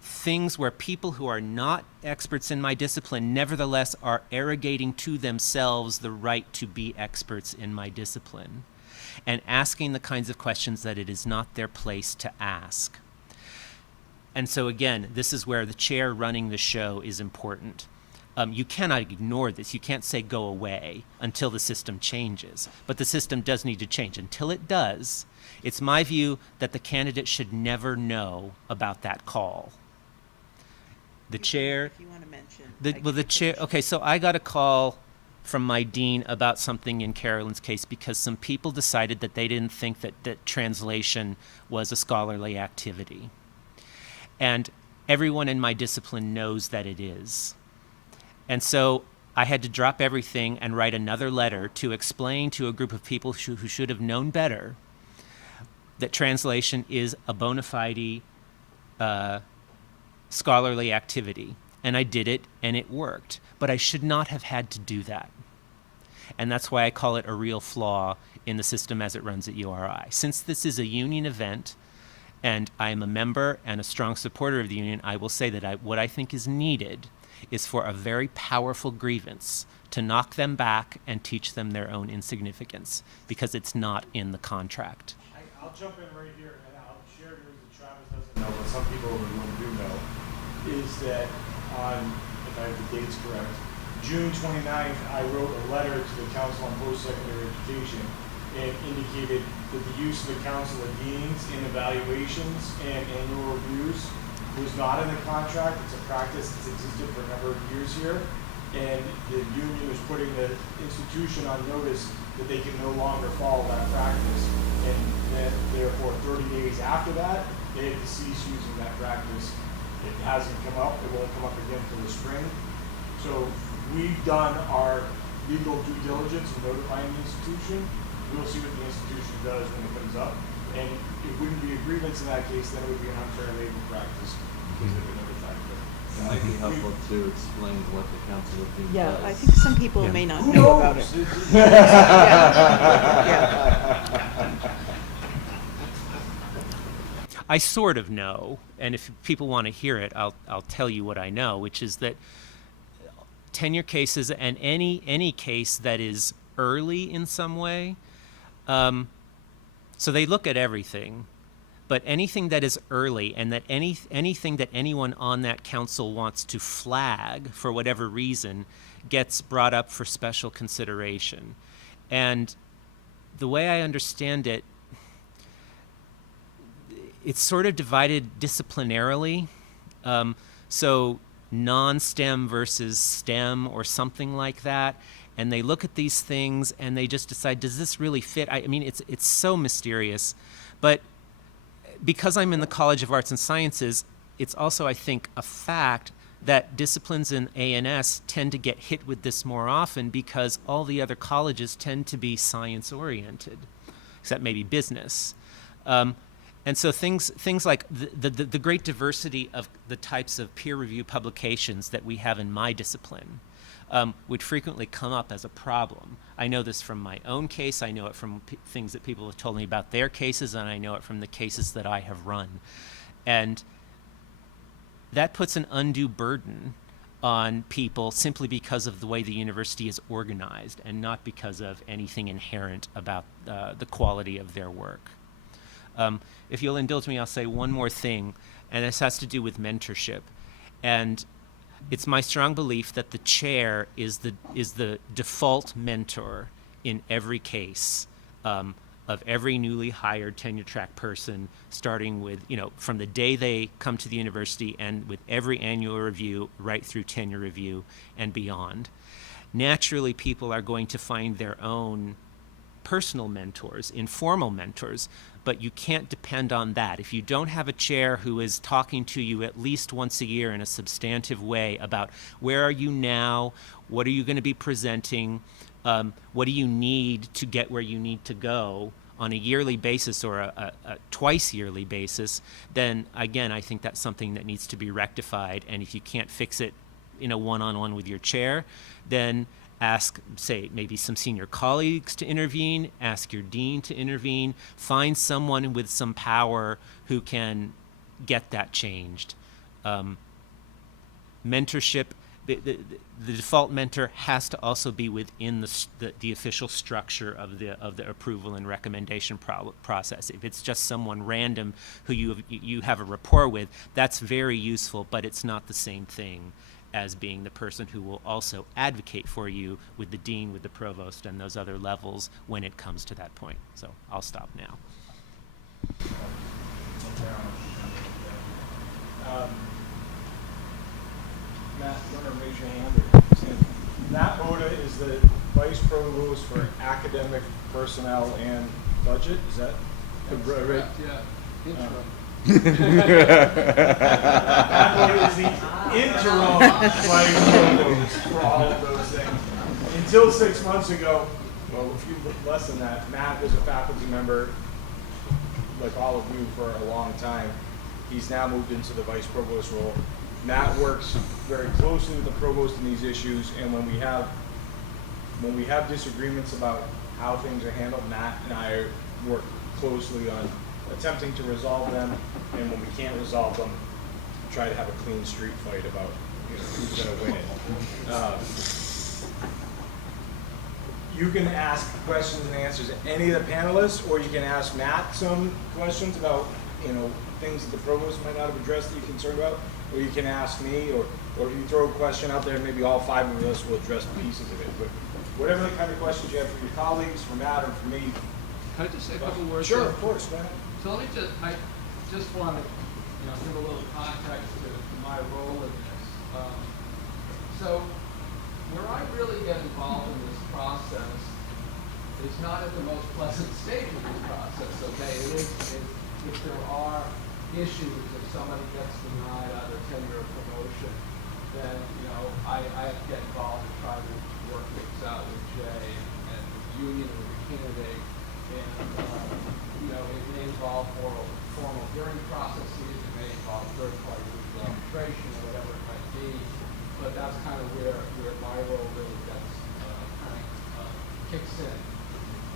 things where people who are not experts in my discipline nevertheless are arrogating to themselves the right to be experts in my discipline, and asking the kinds of questions that it is not their place to ask. And so again, this is where the chair running the show is important. You cannot ignore this. You can't say go away until the system changes. But the system does need to change. Until it does, it's my view that the candidate should never know about that call. The chair... If you want to mention. The chair... Okay, so I got a call from my dean about something in Carolyn's case because some people decided that they didn't think that translation was a scholarly activity. And everyone in my discipline knows that it is. And so I had to drop everything and write another letter to explain to a group of people who should have known better that translation is a bona fide scholarly activity. And I did it, and it worked. But I should not have had to do that. And that's why I call it a real flaw in the system as it runs at URI. Since this is a union event, and I am a member and a strong supporter of the union, I will say that what I think is needed is for a very powerful grievance to knock them back and teach them their own insignificance, because it's not in the contract. I'll jump in right here, and I'll share news that Travis doesn't know, but some people in the room do know, is that on, if I have the dates correct, June 29th, I wrote a letter to the Council on Post-Secondary Education and indicated that the use of the Council of Deans in evaluations and annual reviews was not in the contract. It's a practice that's existed for a number of years here. And the union was putting the institution on notice that they can no longer follow that practice. And that therefore 30 days after that, they had to cease using that practice. It hasn't come up. It won't come up again for the spring. So we've done our legal due diligence in notifying the institution. We'll see what the institution does when it comes up. And it wouldn't be a grievance in that case, then it would be an unfair labor practice because they've been notified. It might be helpful to explain what the Council of Deans does. Yeah, I think some people may not Who know about it. knows? I sort of know, and if people want to hear it, I'll tell you what I know, which is that tenure cases and any case that is early in some way, so they look at everything, but anything that is early and that anything that anyone on that council wants to flag for whatever reason gets brought up for special consideration. And the way I understand it, it's sort of divided disciplinarily. So non-STEM versus STEM or something like that. And they look at these things and they just decide, does this really fit? I mean, it's so mysterious. But because I'm in the College of Arts and Sciences, it's also, I think, a fact that disciplines in A&S tend to get hit with this more often because all the other colleges tend to be science-oriented, except maybe business. And so things like the great diversity of the types of peer review publications that we have in my discipline would frequently come up as a problem. I know this from my own case, I know it from things that people have told me about their cases, and I know it from the cases that I have run. And that puts an undue burden on people simply because of the way the university is organized and not because of anything inherent about the quality of their work. If you'll indulge me, I'll say one more thing, and this has to do with mentorship. And it's my strong belief that the chair is the default mentor in every case of every newly hired tenure track person, starting with, from the day they come to the university and with every annual review right through tenure review and beyond. Naturally, people are going to find their own personal mentors, informal mentors, but you can't depend on that. If you don't have a chair who is talking to you at least once a year in a substantive way about where are you now, what are you going to be presenting, what do you need to get where you need to go on a yearly basis or a twice yearly basis, then again, I think that's something that needs to be rectified. And if you can't fix it in a one-on-one with your chair, then ask, say, maybe some senior colleagues to intervene, ask your dean to intervene, find someone with some power who can get that changed. Mentorship, the default mentor has to also be within the official structure of the approval and recommendation process. If it's just someone random who you have a rapport with, that's very useful, but it's not the same thing as being the person who will also advocate for you with the dean, with the provost, and those other levels when it comes to that point. So I'll stop now. Matt, you want to raise your hand? Or stand? Matt Boda is the vice provost for academic personnel and budget. Is that right? Yeah. Matt Boda is the interim vice provost for all of those things. Until 6 months ago, well, a few less than that, Matt was a faculty member, like all of you, for a long time. He's now moved into the vice provost role. Matt works very closely with the provost in these issues, and when we have disagreements about how things are handled, Matt and I work closely on attempting to resolve them, and when we can't resolve them, try to have a clean street fight about who's going to win it. You can ask questions and answers to any of the panelists, or you can ask Matt some questions about things that the provost might not have addressed that you're concerned about, or you can ask me, or if you throw a question out there, maybe all 5 of us will address pieces of it. But whatever the kind of questions you have for your colleagues, for Matt, or for me. Can I just say a couple words? Sure, there? of course, go ahead. So let me I just want to, give a little context to my role in this. So where I really get involved in this process is not at the most pleasant stage of this process, okay? It is if there are issues, if somebody gets denied either tenure or promotion, then, I have to get involved and try to work things out with Jay and the union and the candidate. And, it may involve formal hearing processes, it may involve third-party legal arbitration or whatever it might be, but that's kind of where my role really gets kicks in.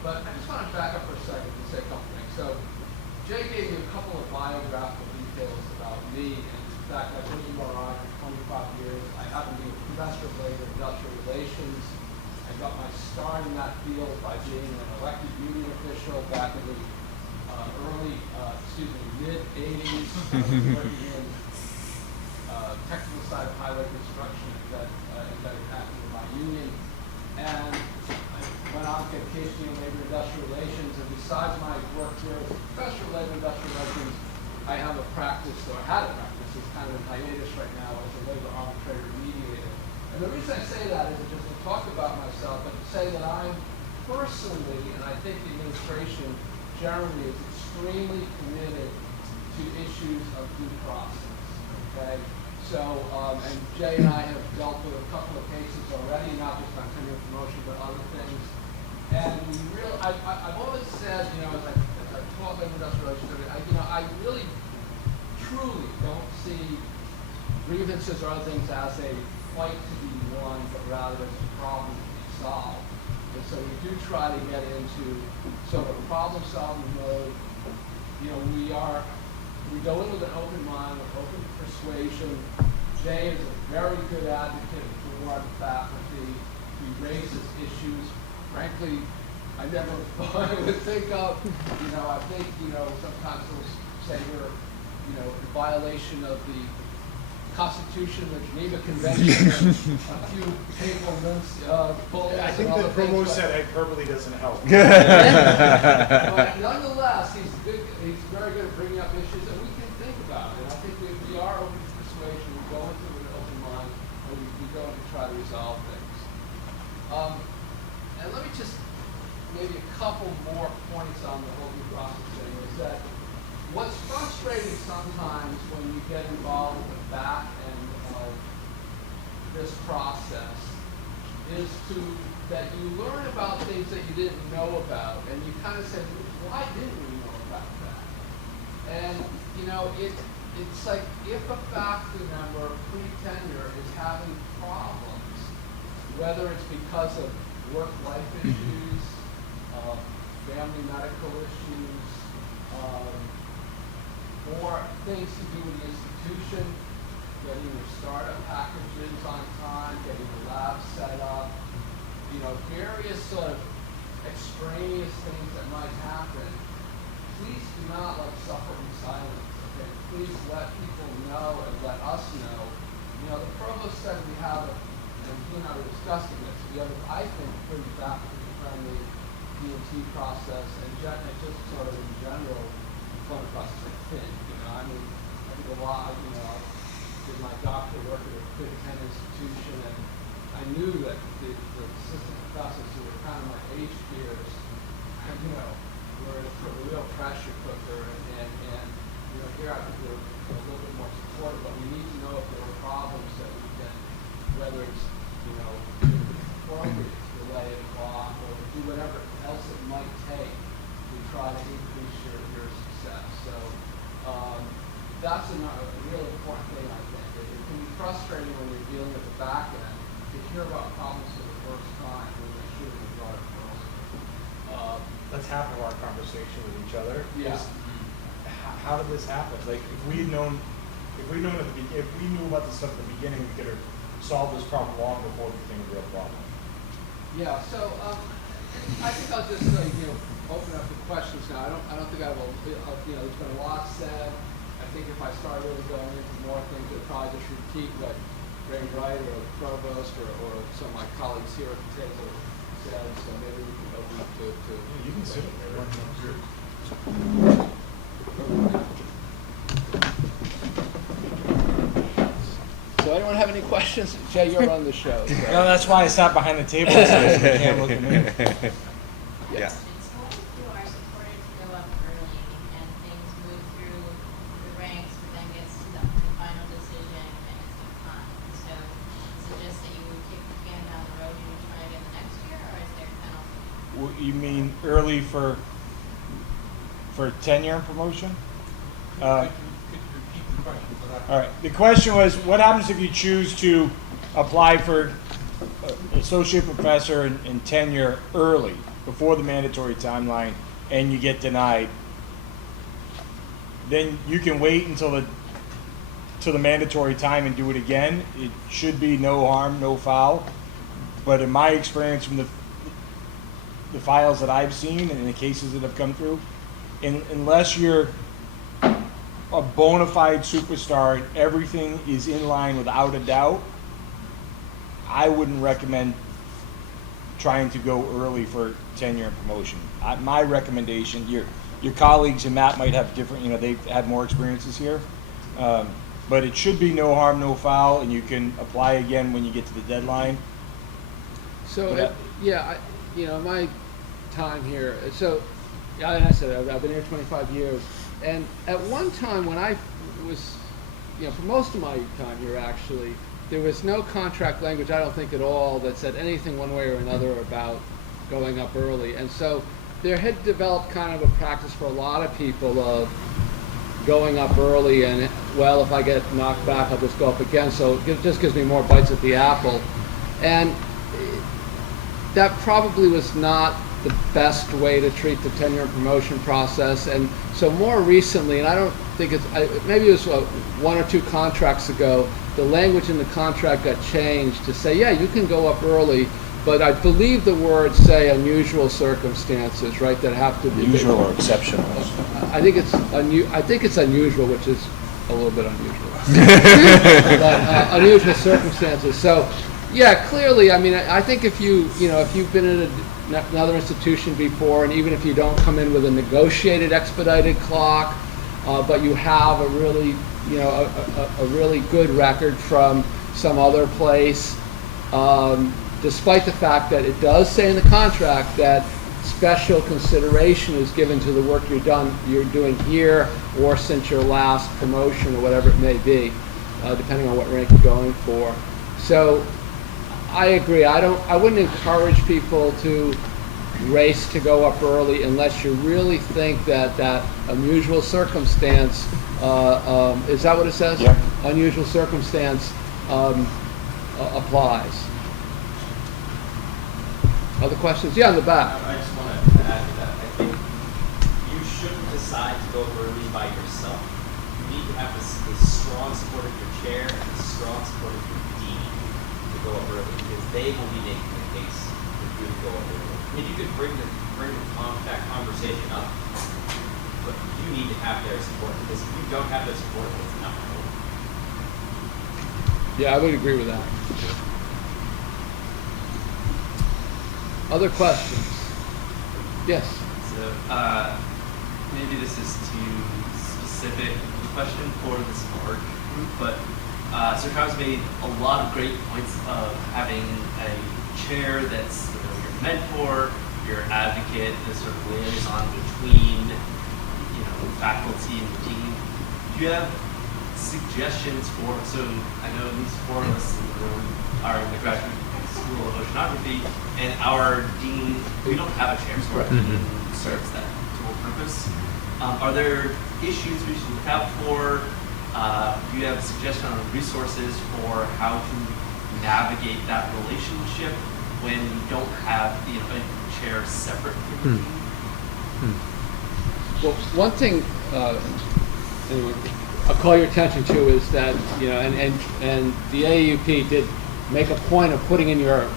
But I just want to back up for a second and say a couple things. So Jay gave you a couple of biographical details about me, and in fact, I've been in URI for 25 years. I happen to be a professor of labor and industrial relations. I got my start in that field by being an elected union official back in the mid-'80s. I was working in technical side of highway construction that happened in my union. And I went on to get a PhD in labor and industrial relations. And besides my work here as a professor of labor and industrial relations, I have a practice, or I had a practice, it's kind of in hiatus right now as a labor arbitrator mediator. And the reason I say that is just to talk about myself, but to say that I'm personally, and I think the administration generally is extremely committed to issues of due process, okay? So, and Jay and I have dealt with a couple of cases already, not just on tenure promotion, but other things. And we really, I've always said, as I taught labor industrial relations, I really, truly don't see grievances or other things as a fight to be won, but rather as a problem to be solved. And so we do try to get into sort of a problem-solving mode. We go in with an open mind, with open persuasion. Jay is a very good advocate for the faculty. He raises issues. Frankly, I never thought I would think of. I think, sometimes they'll say we're, in violation of the Constitution, the Geneva Convention, a few papal bullets. I think the provost said hyperbole doesn't help. But nonetheless, he's very good at bringing up issues that we can think about. And I think we are open to persuasion. We go into it with an open mind, and we go in to try to resolve things. And let me just maybe a couple more points on the whole due process thing is that what's frustrating sometimes when you get involved in the back end of this process is that you learn about things that you didn't know about, and you kind of say, why didn't we know about that? And it's like if a faculty member pre-tenure is having problems, whether it's because of work-life issues, family medical issues, or things to do with the institution, getting your startup packages on time, getting the lab set up, various sort of extraneous things that might happen. Please do not suffer in silence, okay? Please let people know and let us know. The provost said we have and he and I were discussing this, we have, I think, pretty faculty-friendly D&T process, and just sort of in general, employment process is thin. I think a lot, I did my doctoral work at a Big Ten institution, and I knew that the assistant professors who were kind of my age peers, were a real pressure cooker, and here I think we're a little bit more supportive, but we need to know if there are problems that we can, whether it's, appropriate to delay it, block, or do whatever else it might take to try to increase your success. So that's a really important thing, I think. It can be frustrating when you're dealing with the back end to hear about problems for the first time when they should have been brought up earlier. Let's have our conversation with each other. Yeah. How did this happen? Like, if we knew about this stuff at the beginning, we could have solved this problem long before it became a real problem. Yeah. So I think I'll just say, open up the questions now. I don't think I will, there's been a lot said. I think if I start really going into more things, I'll probably just repeat what Ray Wright or the provost or some of my colleagues here at the table said, so maybe we can open up to. You can sit there. So anyone have any questions? Jay, you're on the show. So. No, that's why I sat behind the table so you can't look at me. Yeah. So what if you are supported to go up early and things move through the ranks, but then gets to the final decision and it's declined? So is it just that you would kick the can down the road and you try again the next year, or is there penalty? You mean early for tenure and promotion? All right. The question was, what happens if you choose to apply for associate professor and tenure early, before the mandatory timeline, and you get denied? Then you can wait until the mandatory time and do it again. It should be no harm, no foul. But in my experience from the files that I've seen and the cases that have come through, unless you're a bona fide superstar and everything is in line without a doubt, I wouldn't recommend trying to go early for tenure and promotion. My recommendation, your colleagues and Matt might have different, they've had more experiences here, but it should be no harm, no foul, and you can apply again when you get to the deadline. So, my time here, so, like I said, I've been here 25 years, and at one time when I was, for most of my time here actually, there was no contract language, I don't think at all, that said anything one way or another about going up early. And so there had developed kind of a practice for a lot of people of going up early and, well, if I get knocked back, I'll just go up again. So it just gives me more bites at the apple. And that probably was not the best way to treat the tenure and promotion process. And so more recently, and I don't think maybe it was 1 or 2 contracts ago, the language in the contract got changed to say, yeah, you can go up early, but I believe the words say unusual circumstances, right, that have to be Usual or exceptional. I think it's unusual, which is a little bit unusual. But unusual circumstances. So, yeah, clearly, I mean, I think if you've been in another institution before, and even if you don't come in with a negotiated expedited clock, but you have a really, a really good record from some other place, despite the fact that it does say in the contract that special consideration is given to the work you're doing here, or since your last promotion, or whatever it may be, depending on what rank you're going for. So I agree. I wouldn't encourage people to race to go up early unless you really think that unusual circumstance, is that what it says? Yeah. Unusual circumstance applies. Other questions? Yeah, in the back. I just want to add to that. I think you shouldn't decide to go early by yourself. You need to have the strong support of your chair and the strong support of your dean to go up early, because they will be making the case for you to go up early. And you could bring that conversation up, but you need to have their support, because if you don't have their support, it's not going to work. Yeah, I would agree with that. Other questions? Yes. So maybe this is too specific a question for the smart group, but Sir Kyle's made a lot of great points of having a chair that's your mentor, your advocate, the sort of liaison between faculty and the dean. Do you have suggestions for? So I know at least 4 of us in the room are in the graduate School of Oceanography, and our dean, we don't have a chair, so our dean serves that dual purpose. Are there issues we should look out for? Do you have a suggestion on resources for how to navigate that relationship when you don't have a chair separate from the dean? Well, one thing I'll call your attention to is that and the AAUP did make a point of putting in your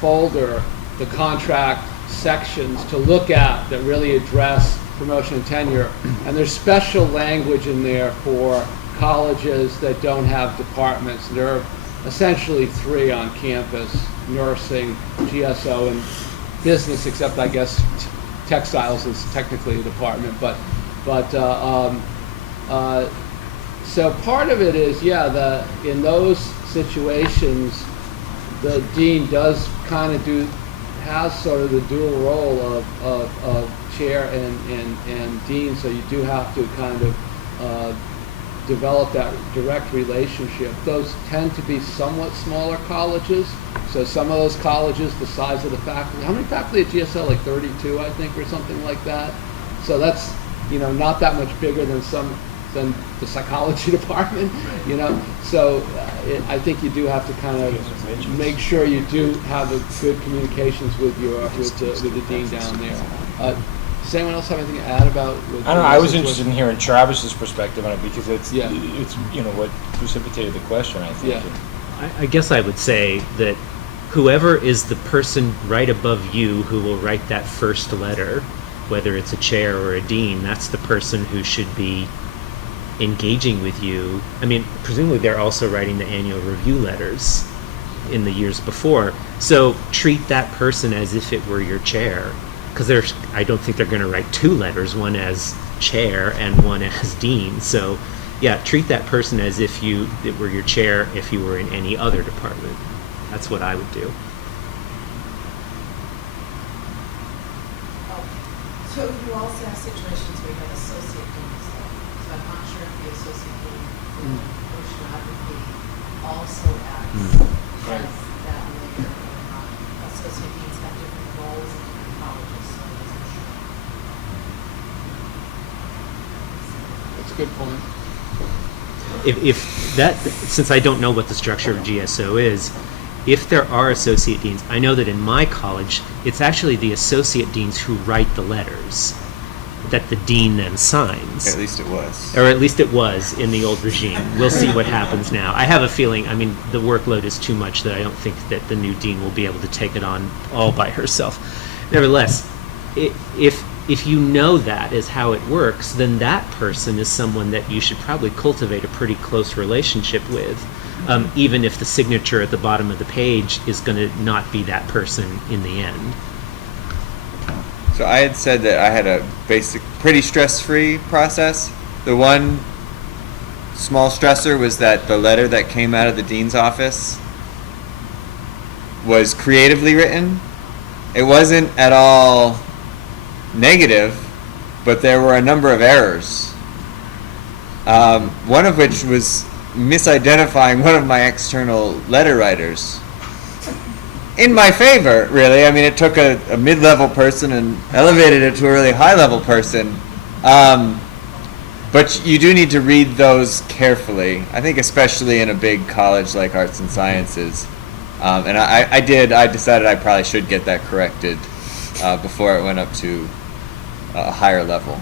folder the contract sections to look at that really address promotion and tenure. And there's special language in there for colleges that don't have departments. There are essentially 3 on campus: nursing, GSO, and business, except I guess textiles is technically a department. So part of it is, yeah, in those situations, the dean does kind of has sort of the dual role of chair and dean, so you do have to kind of develop that direct relationship. Those tend to be somewhat smaller colleges, so some of those colleges, the size of the faculty, how many faculty at GSL? Like 32, I think, or something like that. So that's, not that much bigger than the psychology department, So I think you do have to kind of make sure you do have a good communications with the dean down there. Does anyone else have anything to add about? I don't know. I was interested in hearing Travis's perspective on it because it's what precipitated the question, I think. Yeah. I guess I would say that whoever is the person right above you who will write that first letter, whether it's a chair or a dean, that's the person who should be engaging with you. I mean, presumably they're also writing the annual review letters in the years before. So treat that person as if it were your chair, because I don't think they're going to write 2 letters, one as chair and one as dean. So yeah, treat that person as if it were your chair if you were in any other department. That's what I would do. So you also have situations where you have associate deans, so I'm not sure if the associate dean in oceanography also acts as that layer or not. Associate deans have different roles in different colleges, so I wasn't sure. That's a good point. If that, since I don't know what the structure of GSO is, if there are associate deans, I know that in my college, it's actually the associate deans who write the letters that the dean then signs. At least it was. Or at least it was in the old regime. We'll see what happens now. I have a feeling, the workload is too much that I don't think that the new dean will be able to take it on all by herself. Nevertheless, if you know that is how it works, then that person is someone that you should probably cultivate a pretty close relationship with. Even if the signature at the bottom of the page is going to not be that person in the end. So I had said that I had a basic, pretty stress-free process. The one small stressor was that the letter that came out of the dean's office was creatively written. It wasn't at all negative, but there were a number of errors. One of which was misidentifying one of my external letter writers. In my favor, really. It took a mid-level person and elevated it to a really high-level person. But you do need to read those carefully. I think especially in a big college like Arts and Sciences. And I decided I probably should get that corrected before it went up to a higher level.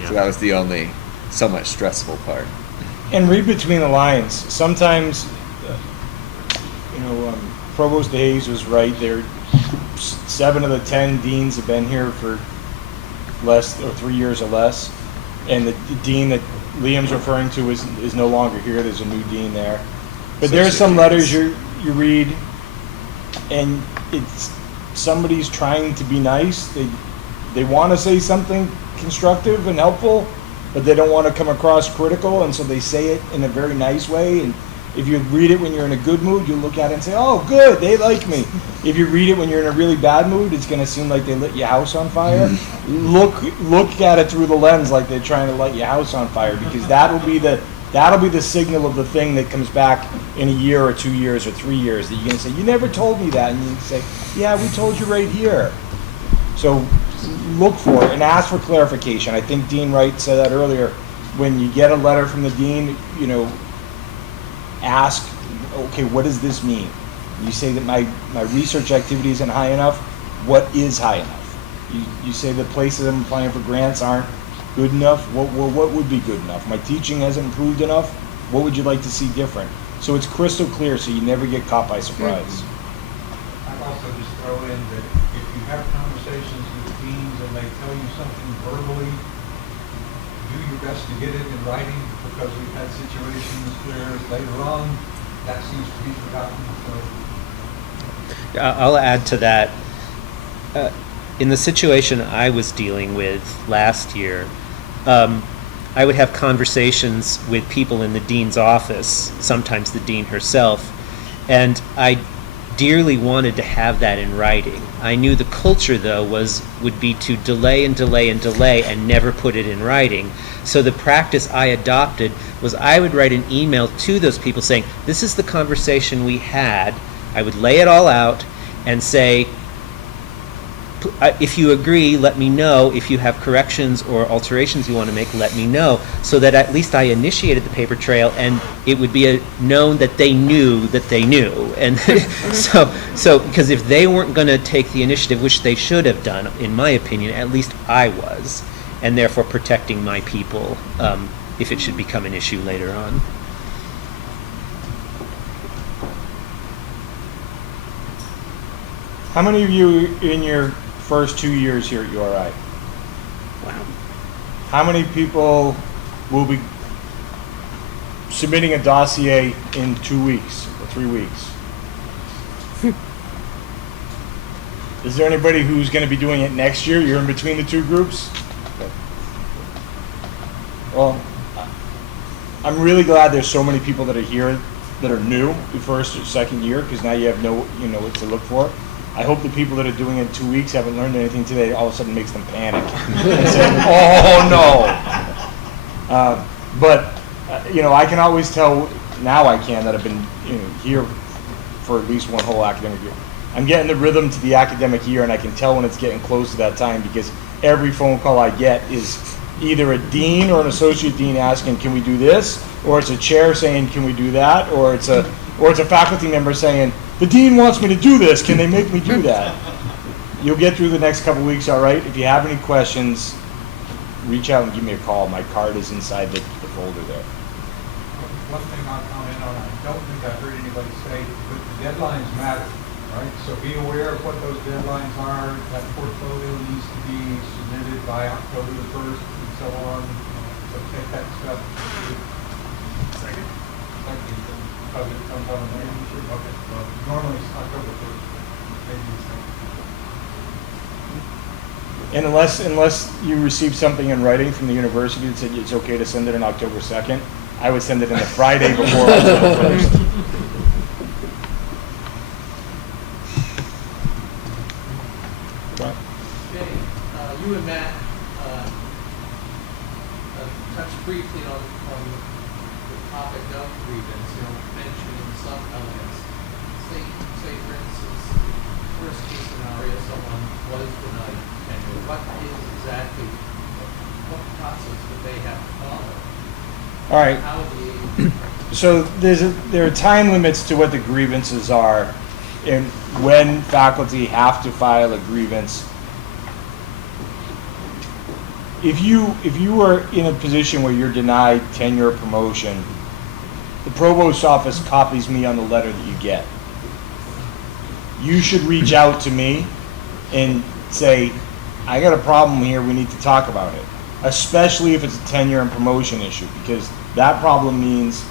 Yeah. So that was the only somewhat stressful part. And read between the lines. Sometimes, Provost Hayes was right. 7 of the 10 deans have been here for less or 3 years or less, and the dean that Liam's referring to is no longer here. There's a new dean there. But there are some letters you read, and it's somebody's trying to be nice. They want to say something constructive and helpful, but they don't want to come across critical, and so they say it in a very nice way. And if you read it when you're in a good mood, you look at it and say, "Oh, good, they like me." If you read it when you're in a really bad mood, it's going to seem like they lit your house on fire. Look at it through the lens like they're trying to light your house on fire, because that'll be the signal of the thing that comes back in a year or 2 years or 3 years that you're going to say, "You never told me that," and you say, "Yeah, we told you right here." So look for it and ask for clarification. I think Dean Wright said that earlier. When you get a letter from the dean, ask, okay, what does this mean? You say that my research activity isn't high enough. What is high enough? You say the places I'm applying for grants aren't good enough. What would be good enough? My teaching hasn't improved enough. What would you like to see different? So it's crystal clear, so you never get caught by surprise. I'd also just throw in that have conversations with deans and they tell you something verbally, do your best to get it in writing, because we've had situations where later on, that seems to be forgotten. So I'll add to that. In the situation I was dealing with last year, I would have conversations with people in the dean's office, sometimes the dean herself, and I dearly wanted to have that in writing. I knew the culture, though, would be to delay and delay and delay and never put it in writing. So the practice I adopted was I would write an email to those people saying, this is the conversation we had. I would lay it all out and say, if you agree, let me know. If you have corrections or alterations you want to make, let me know. So that at least I initiated the paper trail, and it would be known that they knew that they knew. And so because if they weren't going to take the initiative, which they should have done, in my opinion, at least I was, and therefore protecting my people if it should become an issue later on. How many of you in your first 2 years here at URI? Wow. How many people will be submitting a dossier in 2 weeks or 3 weeks? Is there anybody who's going to be doing it next year? You're in between the two groups? Well, I'm really glad there's so many people that are here that are new the first or second year, because now you know what to look for. I hope the people that are doing it in 2 weeks haven't learned anything today. All of a sudden makes them panic and say, "Oh no!" I can always tell now. I can that I've been here for at least one whole academic year. I'm getting the rhythm to the academic year, and I can tell when it's getting close to that time, because every phone call I get is either a dean or an associate dean asking, "Can we do this?" or it's a chair saying, "Can we do that?" or it's a faculty member saying, "The dean wants me to do this. Can they make me do that?" You'll get through the next couple weeks, all right? If you have any questions, reach out and give me a call. My card is inside the folder there. one thing I'll comment on, I don't think I heard anybody say, but the deadlines matter, right? So be aware of what those deadlines are. That portfolio needs to be submitted by October the 1st and so on. So take that stuff. Second, because it comes on the main. Okay, well, normally it's October 1st, maybe it's And unless you receive something in writing from the university that said it's okay to send it on October 2nd, I would send it in the Friday before October 1st. Jay, you and Matt touched briefly on the topic of grievance, mentioning some elements. Say for instance, worst case scenario, someone was denied tenure. What is exactly, what process would they have to follow? All right. How would the So there are time limits to what the grievances are, and when faculty have to file a grievance. If you are in a position where you're denied tenure or promotion, the provost's office copies me on the letter that you get. You should reach out to me and say, "I got a problem here, we need to talk about it." Especially if it's a tenure and promotion issue, because that problem means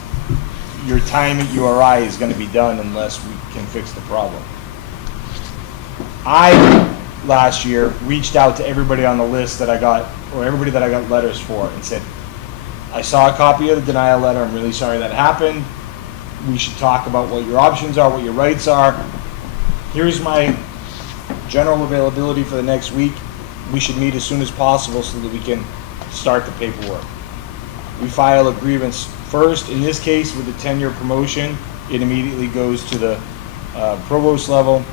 your time at URI is going to be done unless we can fix the problem. I, last year, reached out to everybody on the list that I got, or everybody that I got letters for, and said, "I saw a copy of the denial letter, I'm really sorry that happened. We should talk about what your options are, what your rights are. Here's my general availability for the next week. We should meet as soon as possible so that we can start the paperwork." We file a grievance first. In this case, with the tenure promotion, it immediately goes to the provost level.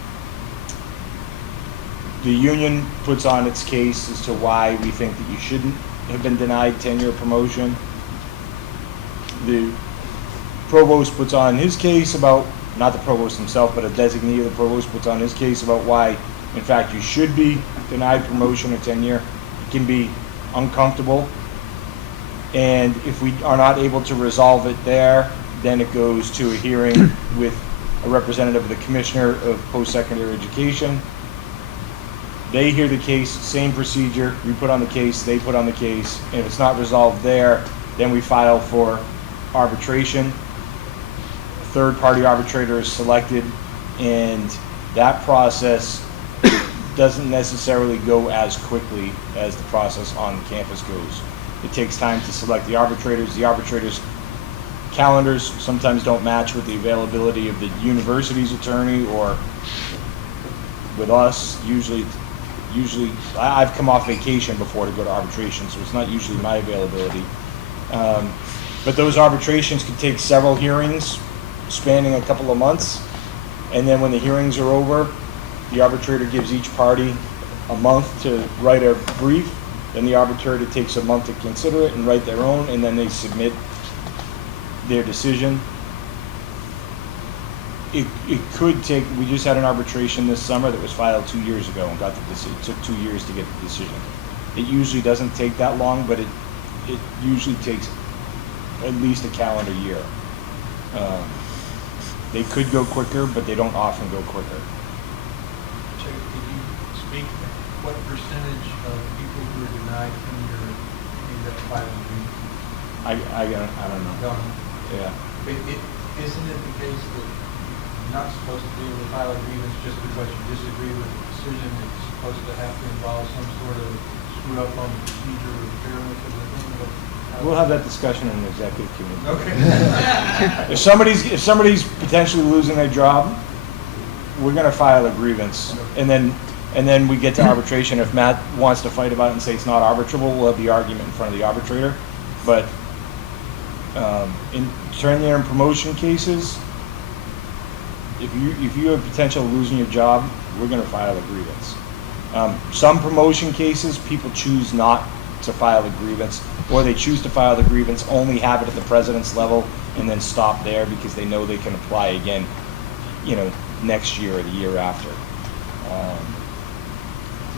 The union puts on its case as to why we think that you shouldn't have been denied tenure or promotion. The provost puts on his case about, not the provost himself, but a designee of the provost puts on his case about why, in fact, you should be denied promotion or tenure. It can be uncomfortable. And if we are not able to resolve it there, then it goes to a hearing with a representative of the Commissioner of Post-Secondary Education. They hear the case, same procedure, we put on the case, they put on the case, and if it's not resolved there, then we file for arbitration. A third-party arbitrator is selected, and that process doesn't necessarily go as quickly as the process on campus goes. It takes time to select the arbitrators. The arbitrators' calendars sometimes don't match with the availability of the university's attorney or with us. Usually I've come off vacation before to go to arbitration, so it's not usually my availability. But those arbitrations can take several hearings spanning a couple of months, and then when the hearings are over, the arbitrator gives each party a month to write a brief, then the arbitrator takes a month to consider it and write their own, and then they submit their decision. It could take, we just had an arbitration this summer that was filed 2 years ago and got the decision. It took 2 years to get the decision. It usually doesn't take that long, but it usually takes at least a calendar year. They could go quicker, but they don't often go quicker. Could you speak, what percentage of people who are denied tenure end up filing grievance? I don't know. Don't. Yeah. Isn't it the case that you're not supposed to be able to file a grievance just because you disagree with the decision? It's supposed to have to involve some sort of screw up on the procedure or fairness of the thing? We'll have that discussion in the executive committee. Okay. If somebody's potentially losing their job, we're going to file a grievance, and then we get to arbitration. If Matt wants to fight about it and say it's not arbitrable, we'll have the argument in front of the arbitrator. But in tenure and promotion cases, if you have potential of losing your job, we're going to file a grievance. Some promotion cases, people choose not to file a grievance, or they choose to file the grievance, only have it at the president's level, and then stop there because they know they can apply again, next year or the year after. So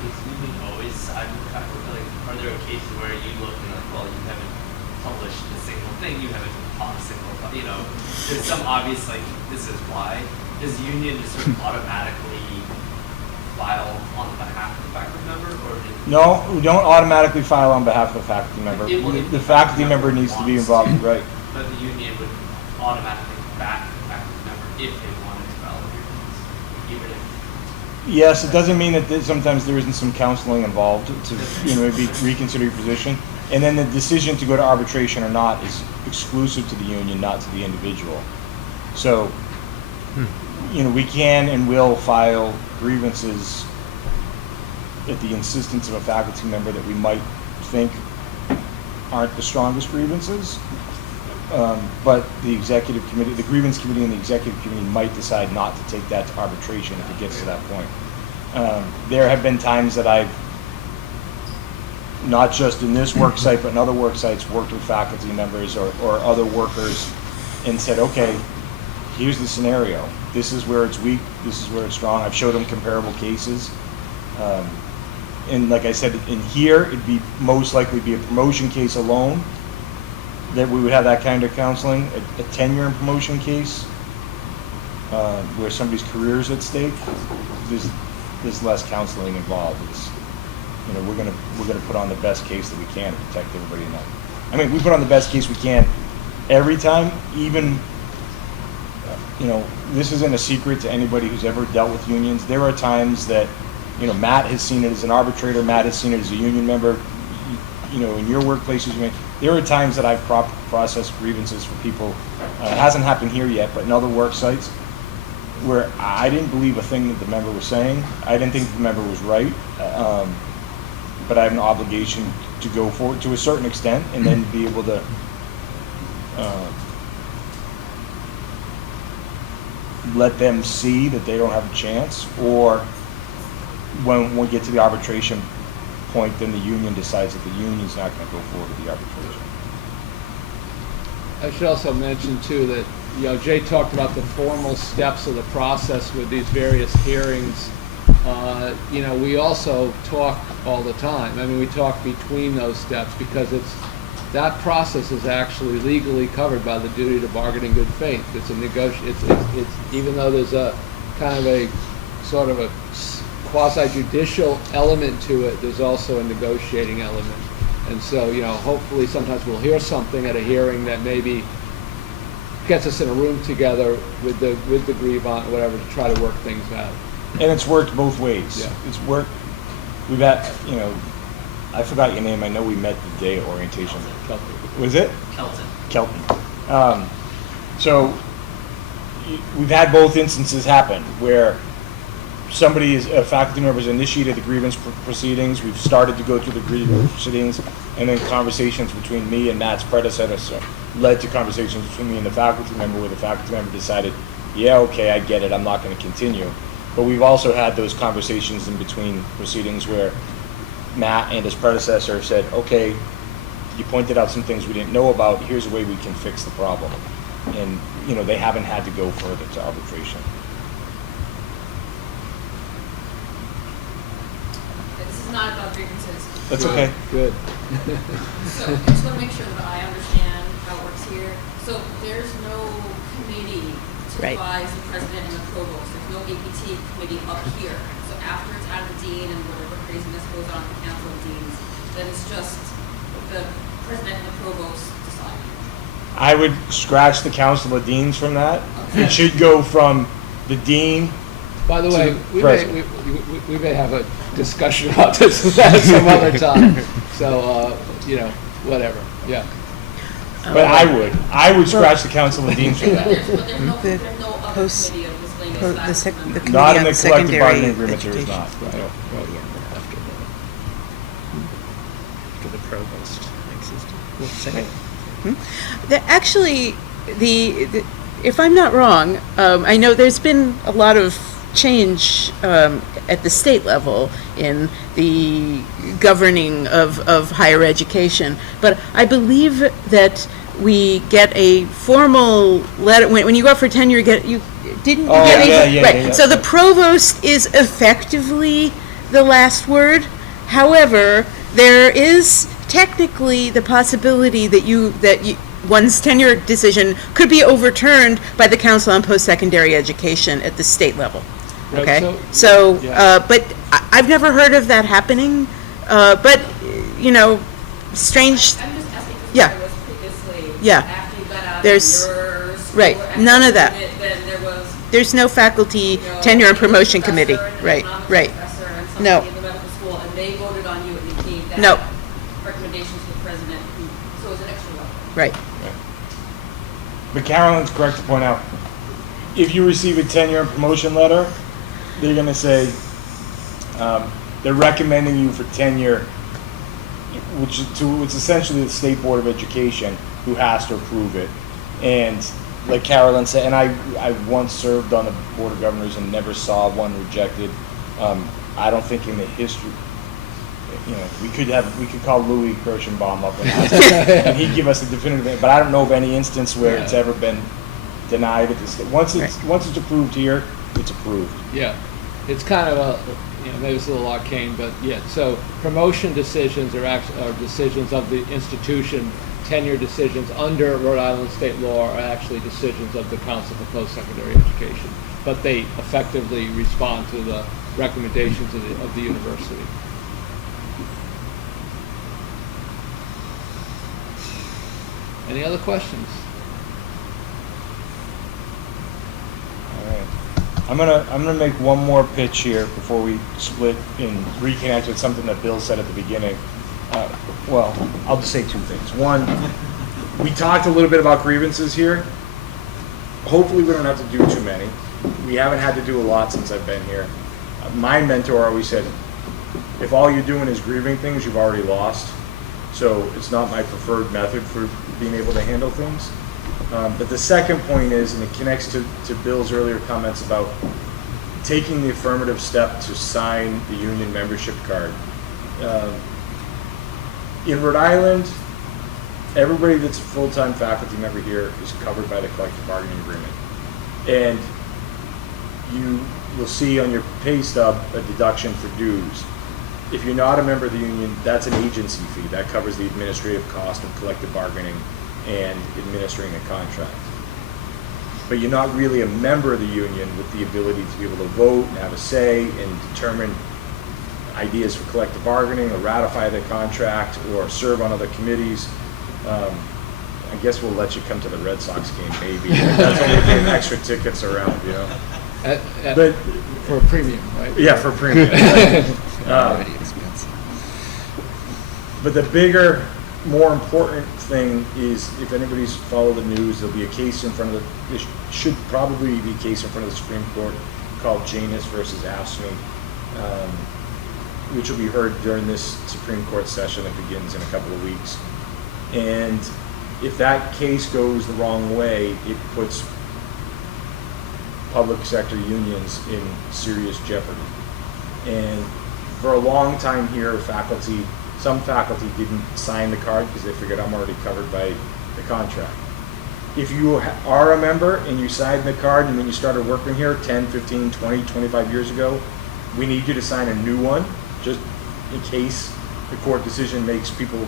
does union always side with the faculty? Like, are there occasions where you look and like, well, you haven't published a single thing, you haven't taught a single, there's some obvious, like, this is why. Does union just sort of automatically file on behalf of the faculty member, or No, we don't automatically file on behalf of the faculty member. The faculty member needs to be involved, right? But the union would automatically back the faculty member if they wanted to file a grievance, even if. Yes, it doesn't mean that sometimes there isn't some counseling involved to maybe reconsider your position. And then the decision to go to arbitration or not is exclusive to the union, not to the individual. So, we can and will file grievances at the insistence of a faculty member that we might think aren't the strongest grievances. But the executive committee, the grievance committee and the executive committee might decide not to take that to arbitration if it gets to that point. There have been times that I've, not just in this work site, but in other work sites, worked with faculty members or other workers and said, okay, here's the scenario. This is where it's weak, this is where it's strong. I've showed them comparable cases. And like I said, in here, it'd be most likely be a promotion case alone that we would have that kind of counseling. A tenure and promotion case where somebody's career is at stake, there's less counseling involved. It's, we're gonna put on the best case that we can to protect everybody in that. I mean, we put on the best case we can every time, even. This isn't a secret to anybody who's ever dealt with unions. There are times that, Matt has seen it as an arbitrator, Matt has seen it as a union member, in your workplaces. There are times that I've processed grievances for people. It hasn't happened here yet, but in other work sites where I didn't believe a thing that the member was saying. I didn't think the member was right, but I have an obligation to go forward to a certain extent and then be able to let them see that they don't have a chance, or when we get to the arbitration point, then the union decides that the union's not going to go forward with the arbitration. I should also mention too that Jay talked about the formal steps of the process with these various hearings. We also talk all the time. I mean, we talk between those steps because that process is actually legally covered by the duty to bargain in good faith. It's a it's even though there's a kind of a sort of a quasi-judicial element to it, there's also a negotiating element. And so, hopefully sometimes we'll hear something at a hearing that maybe gets us in a room together with the grievant or whatever to try to work things out. And it's worked both ways. Yeah. It's worked. We've had, I forgot your name. I know we met the day of orientation. Kelton. Was it? Kelton. So we've had both instances happen where a faculty member has initiated the grievance proceedings. We've started to go through the grievance proceedings, and then conversations between me and Matt's predecessor led to conversations between me and the faculty member where the faculty member decided, yeah, okay, I get it, I'm not going to continue. But we've also had those conversations in between proceedings where Matt and his predecessor said, okay, you pointed out some things we didn't know about, here's a way we can fix the problem. And, they haven't had to go further to arbitration. This is not about grievances. That's okay. Good. So I just want to make sure that I understand how it works here. So there's no committee to Right. advise the president and the provost. There's no APT committee up here. So after it's out of the dean and whatever craziness goes on with the council of deans, then it's just the president and the provost deciding. I would scratch the council of deans from that. It should go from the dean. By the way, to we president. may have a discussion about this at some other time. So, whatever, yeah. But I would scratch the council of deans from that. But there's no other post- committee of miscellaneous faculty members. Not in the collective bargaining agreement, there is not. No. For the provost existed. Actually, if I'm not wrong, I know there's been a lot of change at the state level in the governing of higher education, but I believe that we get a formal letter when you go up for tenure. You didn't Oh, get yeah, any, yeah, right? yeah, yeah. So the provost is effectively the last word. However, there is technically the possibility that one's tenure decision could be overturned by the Council on Post-Secondary Education at the state level. Right, Okay, yeah. but I've never heard of that happening. But strange. I'm just asking because Yeah. there was previously, Yeah. after you got out There's- of yours, right, or none after of that. you did, then there was, There's no faculty tenure and promotion committee. professor and Right, economics right. professor and No. somebody in the medical school, and they voted on you and you gave that No. recommendation to the president, so it was an extra level. Right. But Carolyn's correct to point out, if you receive a tenure and promotion letter, they're going to say they're recommending you for tenure, which is essentially the State Board of Education who has to approve it. And like Carolyn said, and I once served on the Board of Governors and never saw one rejected. I don't think in the history, we could call Louis Kirschenbaum up and ask him, and he'd give us a definitive, but I don't know of any instance where it's ever been denied at this. Once it's approved here, it's approved. Yeah, it's kind of maybe it's a little arcane, but yeah. So promotion decisions are decisions of the institution. Tenure decisions under Rhode Island state law are actually decisions of the Council for Post-Secondary Education, but they effectively respond to the recommendations of the university. Any other questions? All right. I'm gonna make one more pitch here before we split and reconnect with something that Bill said at the beginning. Well, I'll just say two things. One, we talked a little bit about grievances here. Hopefully we don't have to do too many. We haven't had to do a lot since I've been here. My mentor always said, if all you're doing is grieving things, you've already lost. So it's not my preferred method for being able to handle things. But the second point is, and it connects to Bill's earlier comments about taking the affirmative step to sign the union membership card. In Rhode Island, everybody that's a full-time faculty member here is covered by the collective bargaining agreement. And you will see on your pay stub a deduction for dues. If you're not a member of the union, that's an agency fee. That covers the administrative cost of collective bargaining and administering a contract. but you're not really a member of the union with the ability to be able to vote and have a say and determine ideas for collective bargaining or ratify the contract or serve on other committees. I guess we'll let you come to the Red Sox game, maybe. That's only getting extra tickets around, you know. But for a premium, right? yeah, for premium. Already expensive. But the bigger, more important thing is, if anybody's followed the news, there'll be a case in front of the, there should probably be a case in front of the Supreme Court called Janus versus AFSCME, which will be heard during this Supreme Court session that begins in a couple of weeks. And if that case goes the wrong way, it puts public sector unions in serious jeopardy. And for a long time here, some faculty didn't sign the card because they figured I'm already covered by the contract. If you are a member and you signed the card and when you started working here 10, 15, 20, 25 years ago, we need you to sign a new one just in case the court decision makes people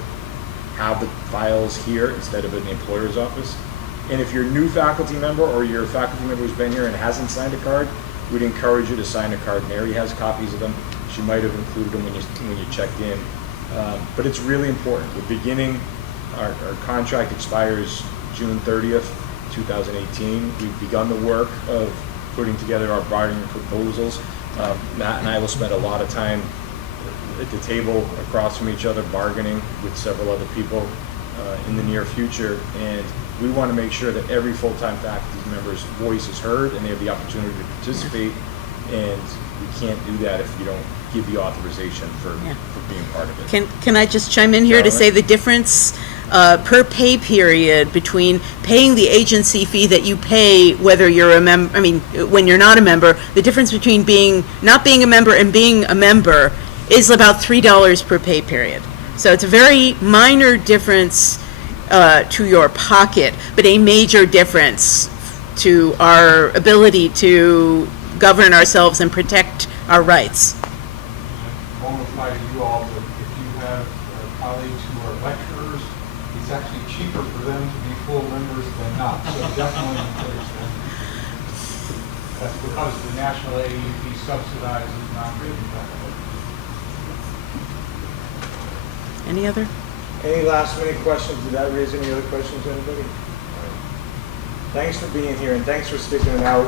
have the files here instead of in the employer's office. And if you're a new faculty member or you're a faculty member who's been here and hasn't signed a card, we'd encourage you to sign a card. Mary has copies of them. She might have included them when you checked in. But it's really important. We're beginning, our contract expires June 30th, 2018. We've begun the work of putting together our bargaining proposals. Matt and I will spend a lot of time at the table across from each other bargaining with several other people in the near future. And we want to make sure that every full-time faculty member's voice is heard and they have the opportunity to participate. And we can't do that if you don't give the authorization for being part of it. Can I just chime in here to say the difference per pay period between paying the agency fee that you pay whether you're a member, I mean, when you're not a member, the difference between not being a member and being a member is about $3 per pay period. So it's a very minor difference to your pocket, but a major difference to our ability to govern ourselves and protect our rights. Won't apply to you all, but if you have colleagues who are lecturers, it's actually cheaper for them to be full members than not. So definitely encourage them. That's because the national AAUP subsidizes non-written faculty. Any other? Any last minute questions? Did that raise any other questions, anybody? All right. Thanks for being here and thanks for sticking it out.